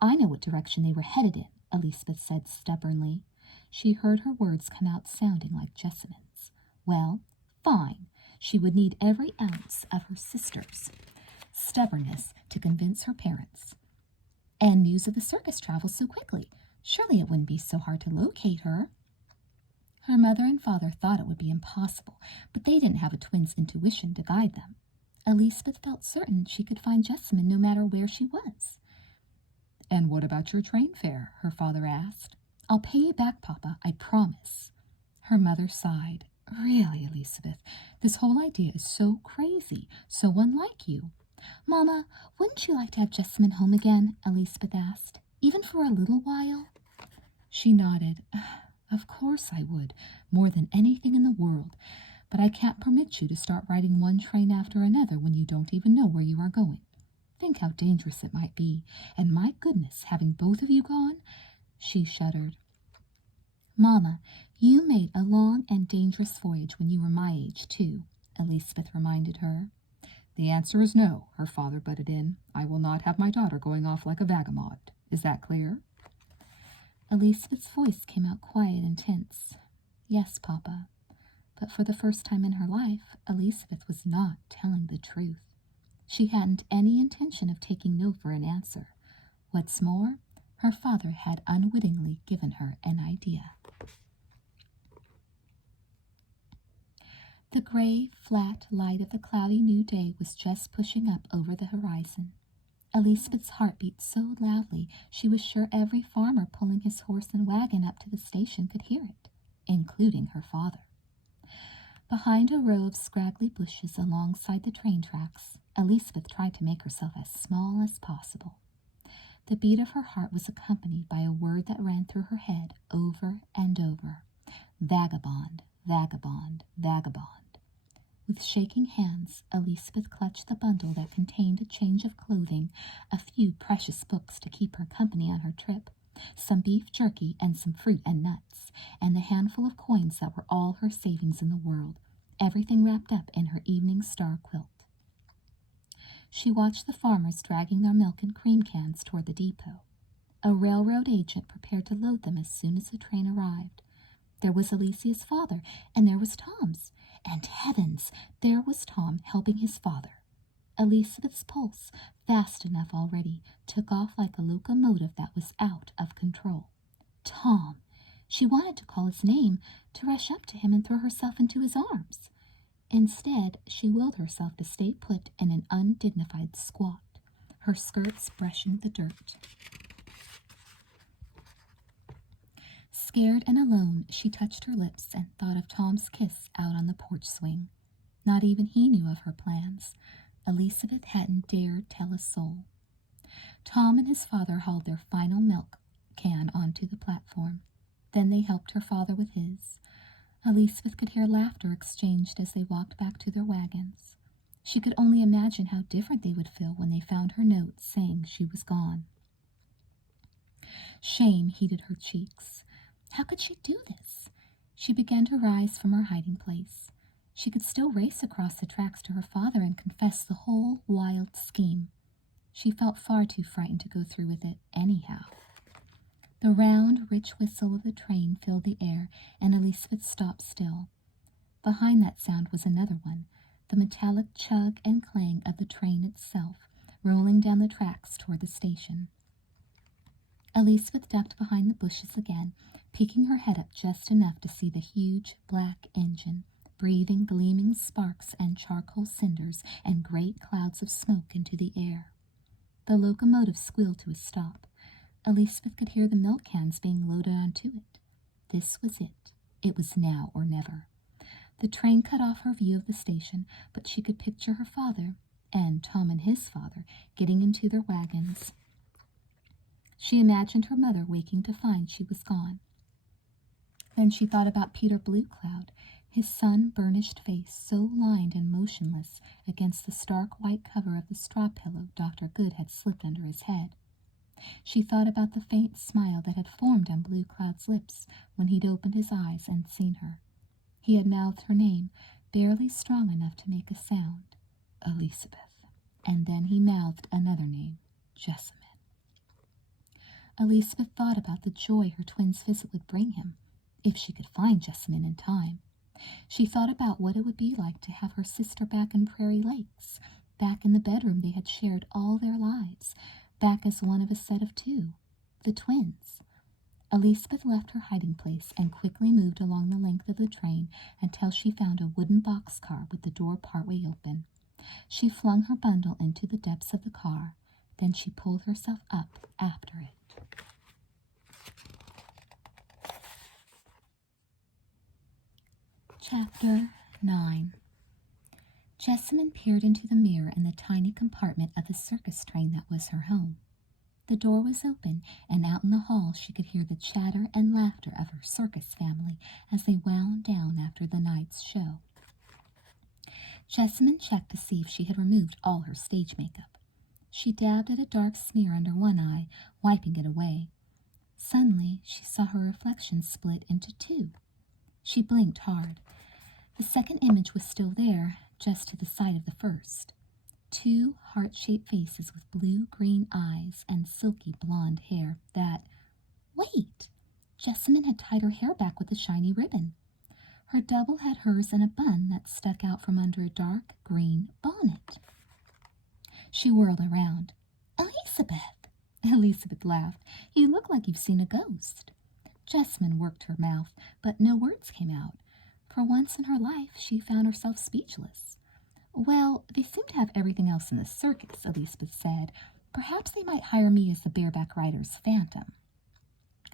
"I know what direction they were headed in," Elizabeth said stubbornly. She heard her words come out sounding like Jessamine's. Well, fine. She would need every ounce of her sister's stubbornness to convince her parents. And news of the circus travels so quickly. Surely it wouldn't be so hard to locate her. Her mother and father thought it would be impossible, but they didn't have a twin's intuition to guide them. Elizabeth felt certain she could find Jessamine no matter where she was. "And what about your train fare?" her father asked. "I'll pay you back, Papa, I promise." Her mother sighed. "Really, Elizabeth, this whole idea is so crazy, so unlike you." "Mama, wouldn't you like to have Jessamine home again?" Elizabeth asked. "Even for a little while?" She nodded. "Of course I would, more than anything in the world. But I can't permit you to start riding one train after another when you don't even know where you are going. Think how dangerous it might be. And my goodness, having both of you gone." She shuddered. "Mama, you made a long and dangerous voyage when you were my age, too," Elizabeth reminded her. "The answer is no," her father butted in. "I will not have my daughter going off like a vagabond. Is that clear?" Elizabeth's voice came out quiet and tense. "Yes, Papa." But for the first time in her life, Elizabeth was not telling the truth. She hadn't any intention of taking no for an answer. What's more, her father had unwittingly given her an idea. The gray, flat light of the cloudy new day was just pushing up over the horizon. Elizabeth's heart beat so loudly she was sure every farmer pulling his horse and wagon up to the station could hear it, including her father. Behind a row of scraggly bushes alongside the train tracks, Elizabeth tried to make herself as small as possible. The beat of her heart was accompanied by a word that ran through her head over and over. Vagabond, vagabond, vagabond. With shaking hands, Elizabeth clutched the bundle that contained a change of clothing, a few precious books to keep her company on her trip, some beef jerky and some fruit and nuts, and the handful of coins that were all her savings in the world, everything wrapped up in her evening star quilt. She watched the farmers dragging their milk and cream cans toward the depot. A railroad agent prepared to load them as soon as the train arrived. There was Alicia's father, and there was Tom's. And heavens, there was Tom helping his father. Elizabeth's pulse, fast enough already, took off like a locomotive that was out of control. Tom! She wanted to call his name, to rush up to him and throw herself into his arms. Instead, she willed herself to stay put in an undignified squat, her skirts brushing the dirt. Scared and alone, she touched her lips and thought of Tom's kiss out on the porch swing. Not even he knew of her plans. Elizabeth hadn't dared tell a soul. Tom and his father hauled their final milk can onto the platform. Then they helped her father with his. Elizabeth could hear laughter exchanged as they walked back to their wagons. She could only imagine how different they would feel when they found her note saying she was gone. Shame heated her cheeks. How could she do this? She began to rise from her hiding place. She could still race across the tracks to her father and confess the whole wild scheme. She felt far too frightened to go through with it anyhow. The round, rich whistle of the train filled the air, and Elizabeth stopped still. Behind that sound was another one, the metallic chug and clang of the train itself, rolling down the tracks toward the station. Elizabeth ducked behind the bushes again, peeking her head up just enough to see the huge black engine, breathing gleaming sparks and charcoal cinders and great clouds of smoke into the air. The locomotive squealed to a stop. Elizabeth could hear the milk cans being loaded onto it. This was it. It was now or never. The train cut off her view of the station, but she could picture her father, and Tom and his father, getting into their wagons. She imagined her mother waking to find she was gone. Then she thought about Peter Blue Cloud, his sun-burnished face so lined and motionless against the stark white cover of the straw pillow Dr. Good had slipped under his head. She thought about the faint smile that had formed on Blue Cloud's lips when he'd opened his eyes and seen her. He had mouthed her name, barely strong enough to make a sound, Elizabeth, and then he mouthed another name, Jessamine. Elizabeth thought about the joy her twin's visit would bring him, if she could find Jessamine in time. She thought about what it would be like to have her sister back in Prairie Lakes, back in the bedroom they had shared all their lives, back as one of a set of two, the twins. Elizabeth left her hiding place and quickly moved along the length of the train until she found a wooden boxcar with the door partway open. She flung her bundle into the depths of the car. Then she pulled herself up after it. Chapter 9. Jessamine peered into the mirror in the tiny compartment of the circus train that was her home. The door was open, and out in the hall she could hear the chatter and laughter of her circus family as they wound down after the night's show. Jessamine checked to see if she had removed all her stage makeup. She dabbed at a dark smear under one eye, wiping it away. Suddenly, she saw her reflection split into two. She blinked hard. The second image was still there, just to the side of the first. Two heart-shaped faces with blue-green eyes and silky blonde hair that... Wait! Jessamine had tied her hair back with a shiny ribbon. Her double had hers in a bun that stuck out from under a dark green bonnet. She whirled around. Elizabeth! Elizabeth laughed. You look like you've seen a ghost. Jessamine worked her mouth, but no words came out. For once in her life, she found herself speechless. Well, they seem to have everything else in the circus, Elizabeth said. Perhaps they might hire me as the bareback rider's phantom.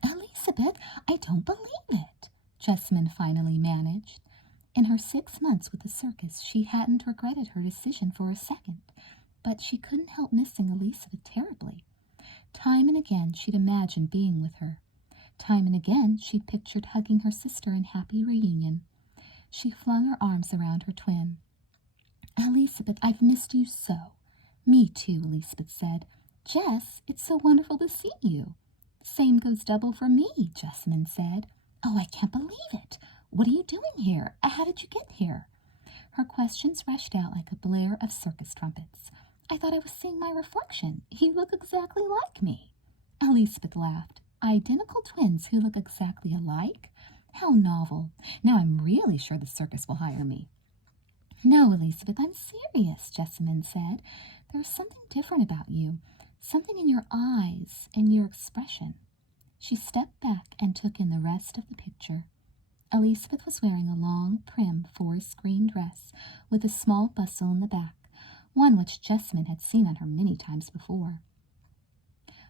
Elizabeth, I don't believe it, Jessamine finally managed. In her 6 months with the circus, she hadn't regretted her decision for a second, but she couldn't help missing Elizabeth terribly. Time and again she'd imagined being with her. Time and again she'd pictured hugging her sister in happy reunion. She flung her arms around her twin. Elizabeth, I've missed you so. Me too, Elizabeth said. Jess, it's so wonderful to see you. Same goes double for me, Jessamine said. Oh, I can't believe it. What are you doing here? How did you get here? Her questions rushed out like a blare of circus trumpets. I thought I was seeing my reflection. You look exactly like me." Elizabeth laughed. "Identical twins who look exactly alike? How novel. Now I'm really sure the circus will hire me." "No, Elizabeth, I'm serious," Jessamine said. "There's something different about you, something in your eyes and your expression." She stepped back and took in the rest of the picture. Elizabeth was wearing a long, prim forest green dress with a small bustle in the back, one which Jessamine had seen on her many times before.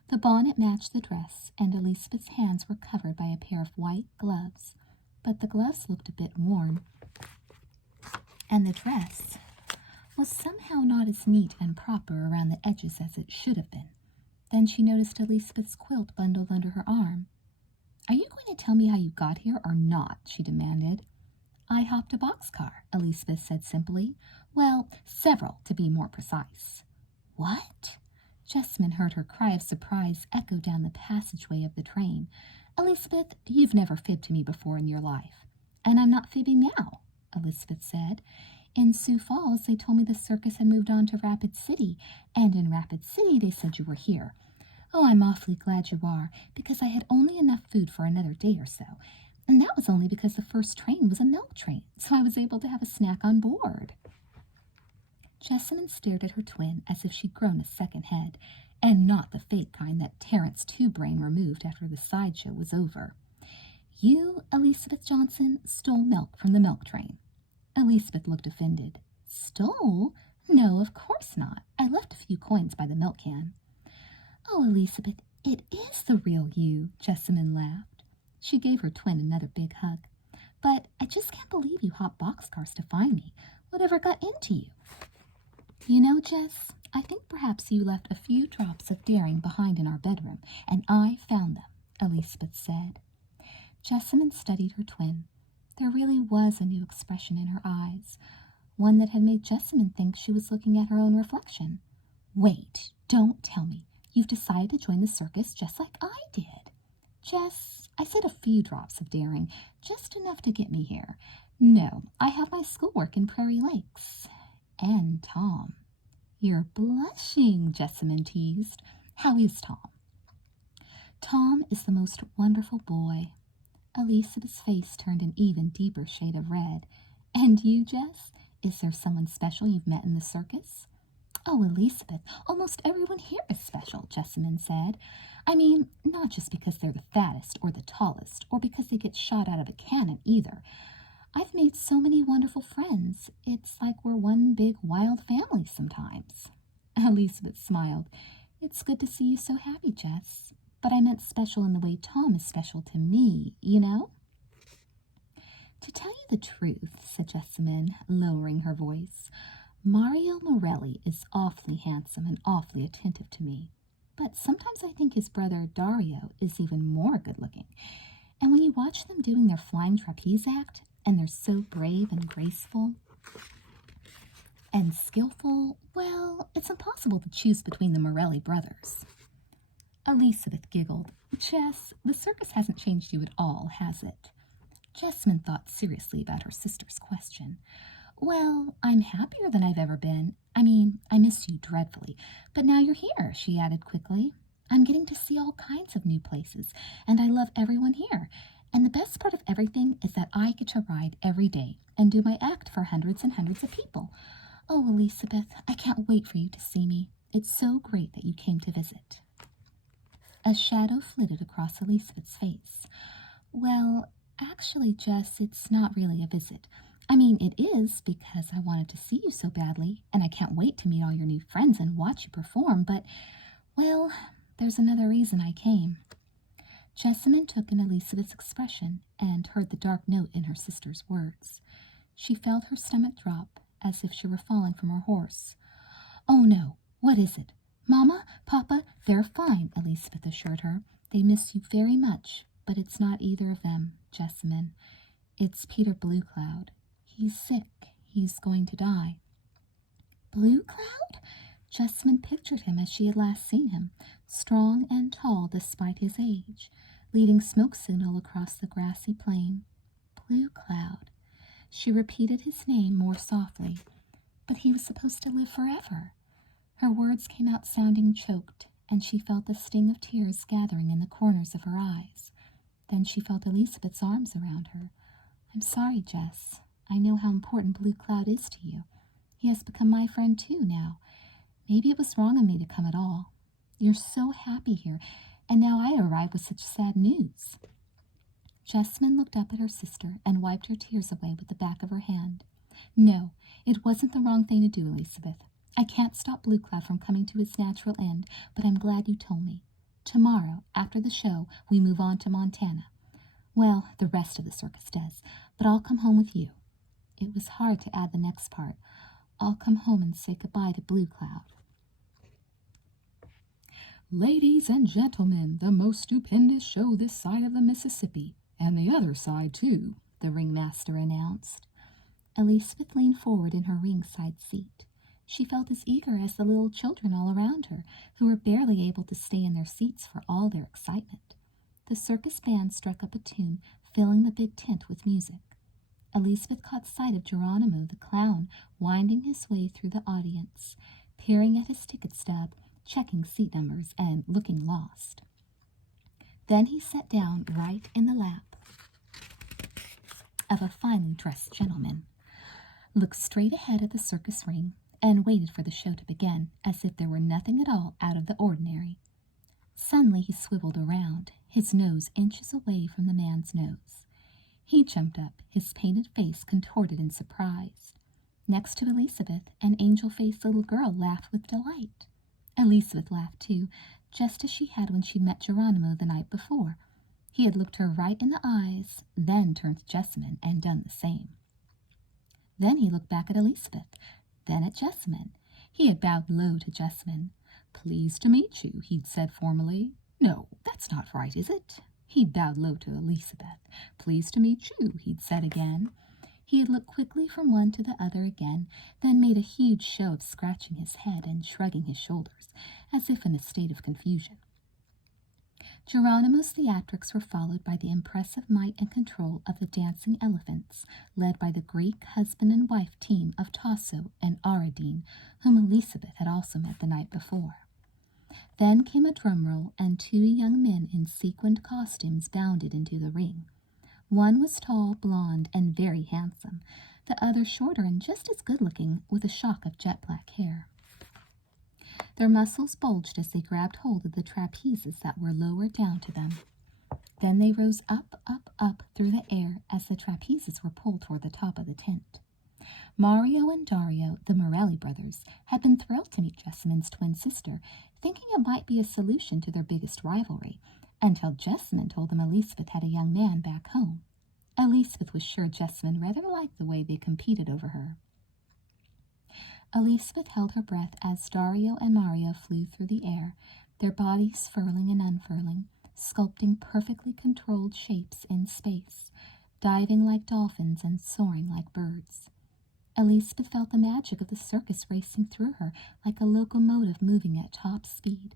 The bonnet matched the dress, and Elizabeth's hands were covered by a pair of white gloves, but the gloves looked a bit worn, and the dress was somehow not as neat and proper around the edges as it should have been. Then she noticed Elizabeth's quilt bundled under her arm. "Are you going to tell me how you got here or not?" she demanded. "I hopped a boxcar," Elizabeth said simply. "Well, several, to be more precise." "What?" Jessamine heard her cry of surprise echo down the passageway of the train. "Elizabeth, you've never fibbed to me before in your life." "And I'm not fibbing now," Elizabeth said. "In Sioux Falls, they told me the circus had moved on to Rapid City, and in Rapid City they said you were here. Oh, I'm awfully glad you are, because I had only enough food for another day or so, and that was only because the first train was a milk train, so I was able to have a snack on board." Jessamine stared at her twin as if she'd grown a second head, and not the fake kind that Terence Two-Brain removed after the sideshow was over. "You, Elizabeth Johnson, stole milk from the milk train." Elizabeth looked offended. "Stole? No, of course not. I left a few coins by the milk can." "Oh, Elizabeth, it is the real you," Jessamine laughed. She gave her twin another big hug. "But I just can't believe you hopped boxcars to find me. Whatever got into you?" "You know, Jess, I think perhaps you left a few drops of daring behind in our bedroom, and I found them," Elizabeth said. Jessamine studied her twin. There really was a new expression in her eyes, one that had made Jessamine think she was looking at her own reflection. "Wait, don't tell me. You've decided to join the circus just like I did." "Jess, I said a few drops of daring, just enough to get me here. No, I have my schoolwork in Prairie Lakes. And Tom." "You're blushing," Jessamine teased. "How is Tom?" "Tom is the most wonderful boy." Elizabeth's face turned an even deeper shade of red. "And you, Jess? Is there someone special you've met in the circus?" "Oh, Elizabeth, almost everyone here is special," Jessamine said. "I mean, not just because they're the fattest or the tallest, or because they get shot out of a cannon either. I've made so many wonderful friends. It's like we're one big wild family sometimes." Elizabeth smiled. "It's good to see you so happy, Jess. But I meant special in the way Tom is special to me, you know?" "To tell you the truth," said Jessamine, lowering her voice, "Mario Morelli is awfully handsome and awfully attentive to me. But sometimes I think his brother Dario is even more good-looking. And when you watch them doing their flying trapeze act, and they're so brave and graceful and skillful, well, it's impossible to choose between the Morelli brothers." Elizabeth giggled. "Jess, the circus hasn't changed you at all, has it?" Jessamine thought seriously about her sister's question. "Well, I'm happier than I've ever been. I mean, I miss you dreadfully. But now you're here," she added quickly. "I'm getting to see all kinds of new places, and I love everyone here. And the best part of everything is that I get to ride every day and do my act for hundreds and hundreds of people. Oh, Elizabeth, I can't wait for you to see me. It's so great that you came to visit." A shadow flitted across Elizabeth's face. "Well, actually, Jess, it's not really a visit. I mean, it is because I wanted to see you so badly, and I can't wait to meet all your new friends and watch you perform, but, well, there's another reason I came." Jessamine took in Elizabeth's expression and heard the dark note in her sister's words. She felt her stomach drop as if she were falling from her horse. "Oh, no, what is it?" "Mama, Papa, they're fine," Elizabeth assured her. "They miss you very much, but it's not either of them, Jessamine. It's Peter Blue Cloud. He's sick. He's going to die." "Blue Cloud?" Jessamine pictured him as she had last seen him, strong and tall despite his age, leading smoke signal across the grassy plain. "Blue Cloud." She repeated his name more softly. "But he was supposed to live forever." Her words came out sounding choked, and she felt the sting of tears gathering in the corners of her eyes. Then she felt Elizabeth's arms around her. "I'm sorry, Jess. I know how important Blue Cloud is to you. He has become my friend too now. Maybe it was wrong of me to come at all. You're so happy here, and now I arrive with such sad news." Jessamine looked up at her sister and wiped her tears away with the back of her hand. "No, it wasn't the wrong thing to do, Elizabeth. I can't stop Blue Cloud from coming to his natural end, but I'm glad you told me. Tomorrow, after the show, we move on to Montana. Well, the rest of the circus does, but I'll come home with you." It was hard to add the next part. "I'll come home and say goodbye to Blue Cloud." Ladies and gentlemen, the most stupendous show this side of the Mississippi, and the other side too, the ringmaster announced. Elizabeth leaned forward in her ringside seat. She felt as eager as the little children all around her, who were barely able to stay in their seats for all their excitement. The circus band struck up a tune, filling the big tent with music. Elizabeth caught sight of Geronimo the clown winding his way through the audience, peering at his ticket stub, checking seat numbers, and looking lost. Then he sat down right in the lap of a finely dressed gentleman, looked straight ahead at the circus ring, and waited for the show to begin, as if there were nothing at all out of the ordinary. Suddenly he swiveled around, his nose inches away from the man's nose. He jumped up, his painted face contorted in surprise. Next to Elizabeth, an angel-faced little girl laughed with delight. Elizabeth laughed too, just as she had when she met Geronimo the night before. He had looked her right in the eyes, then turned to Jessamine and done the same. Then he looked back at Elizabeth, then at Jessamine. He had bowed low to Jessamine. "Pleased to meet you," he'd said formally. "No, that's not right, is it?" He'd bowed low to Elizabeth. "Pleased to meet you," he'd said again. He had looked quickly from one to the other again, then made a huge show of scratching his head and shrugging his shoulders, as if in a state of confusion. Geronimo's theatrics were followed by the impressive might and control of the dancing elephants, led by the Greek husband and wife team of Tasso and Aradine, whom Elizabeth had also met the night before. Then came a drum roll, and two young men in sequined costumes bounded into the ring. One was tall, blond, and very handsome, the other shorter and just as good-looking, with a shock of jet-black hair. Their muscles bulged as they grabbed hold of the trapezes that were lowered down to them. Then they rose up, up, up through the air as the trapezes were pulled toward the top of the tent. Mario and Dario, the Morelli brothers, had been thrilled to meet Jessamine's twin sister, thinking it might be a solution to their biggest rivalry, until Jessamine told them Elizabeth had a young man back home. Elizabeth was sure Jessamine rather liked the way they competed over her. Elizabeth held her breath as Dario and Mario flew through the air, their bodies furling and unfurling, sculpting perfectly controlled shapes in space, diving like dolphins and soaring like birds. Elizabeth felt the magic of the circus racing through her like a locomotive moving at top speed.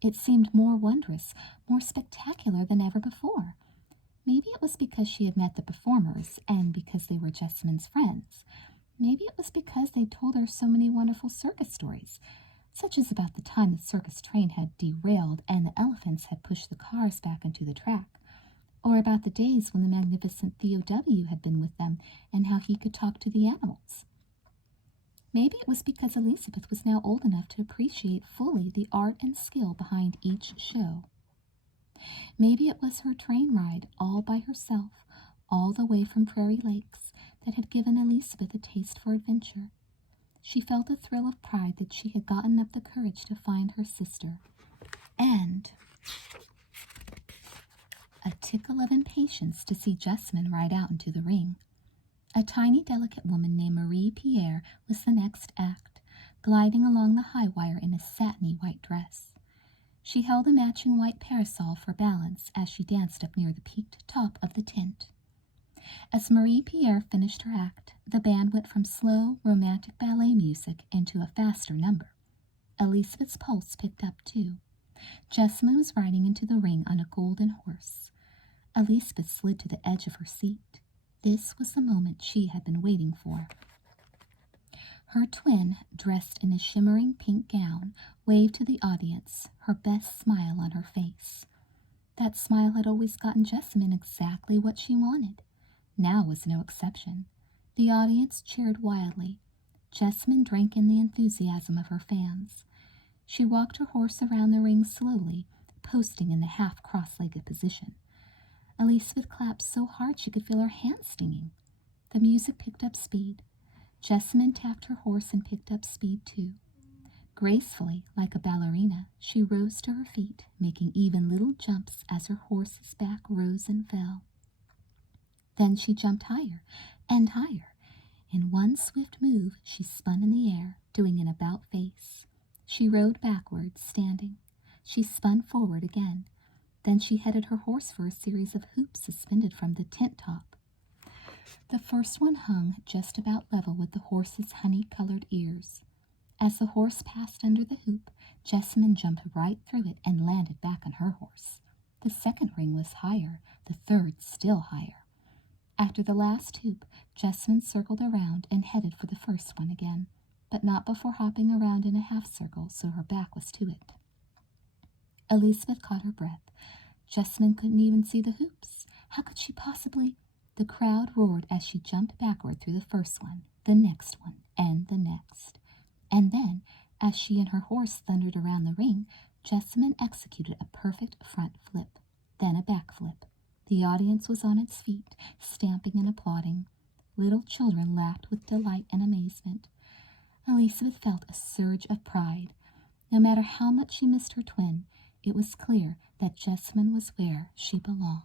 It seemed more wondrous, more spectacular than ever before. Maybe it was because she had met the performers, and because they were Jessamine's friends. Maybe it was because they told her so many wonderful circus stories, such as about the time the circus train had derailed and the elephants had pushed the cars back into the track, or about the days when the magnificent Theo W. had been with them and how he could talk to the animals. Maybe it was because Elizabeth was now old enough to appreciate fully the art and skill behind each show. Maybe it was her train ride all by herself, all the way from Prairie Lakes, that had given Elizabeth a taste for adventure. She felt a thrill of pride that she had gotten up the courage to find her sister, and a tickle of impatience to see Jessamine ride out into the ring. A tiny, delicate woman named Marie Pierre was the next act, gliding along the high wire in a satiny white dress. She held a matching white parasol for balance as she danced up near the peaked top of the tent. As Marie Pierre finished her act, the band went from slow, romantic ballet music into a faster number. Elizabeth's pulse picked up too. Jessamine was riding into the ring on a golden horse. Elizabeth slid to the edge of her seat. This was the moment she had been waiting for. Her twin, dressed in a shimmering pink gown, waved to the audience, her best smile on her face. That smile had always gotten Jessamine exactly what she wanted. Now was no exception. The audience cheered wildly. Jessamine drank in the enthusiasm of her fans. She walked her horse around the ring slowly, posting in the half cross-legged position. Elizabeth clapped so hard she could feel her hands stinging. The music picked up speed. Jessamine tapped her horse and picked up speed too. Gracefully, like a ballerina, she rose to her feet, making even little jumps as her horse's back rose and fell. Then she jumped higher and higher. In one swift move, she spun in the air, doing an about-face. She rode backwards, standing. She spun forward again. Then she headed her horse for a series of hoops suspended from the tent top. The first one hung just about level with the horse's honey-colored ears. As the horse passed under the hoop, Jessamine jumped right through it and landed back on her horse. The second ring was higher, the third still higher. After the last hoop, Jessamine circled around and headed for the first one again, but not before hopping around in a half-circle so her back was to it. Elizabeth caught her breath. Jessamine couldn't even see the hoops. How could she possibly? The crowd roared as she jumped backward through the first one, the next one, and the next. And then, as she and her horse thundered around the ring, Jessamine executed a perfect front flip, then a back flip. The audience was on its feet, stamping and applauding. Little children laughed with delight and amazement. Elizabeth felt a surge of pride. No matter how much she missed her twin, it was clear that Jessamine was where she belonged.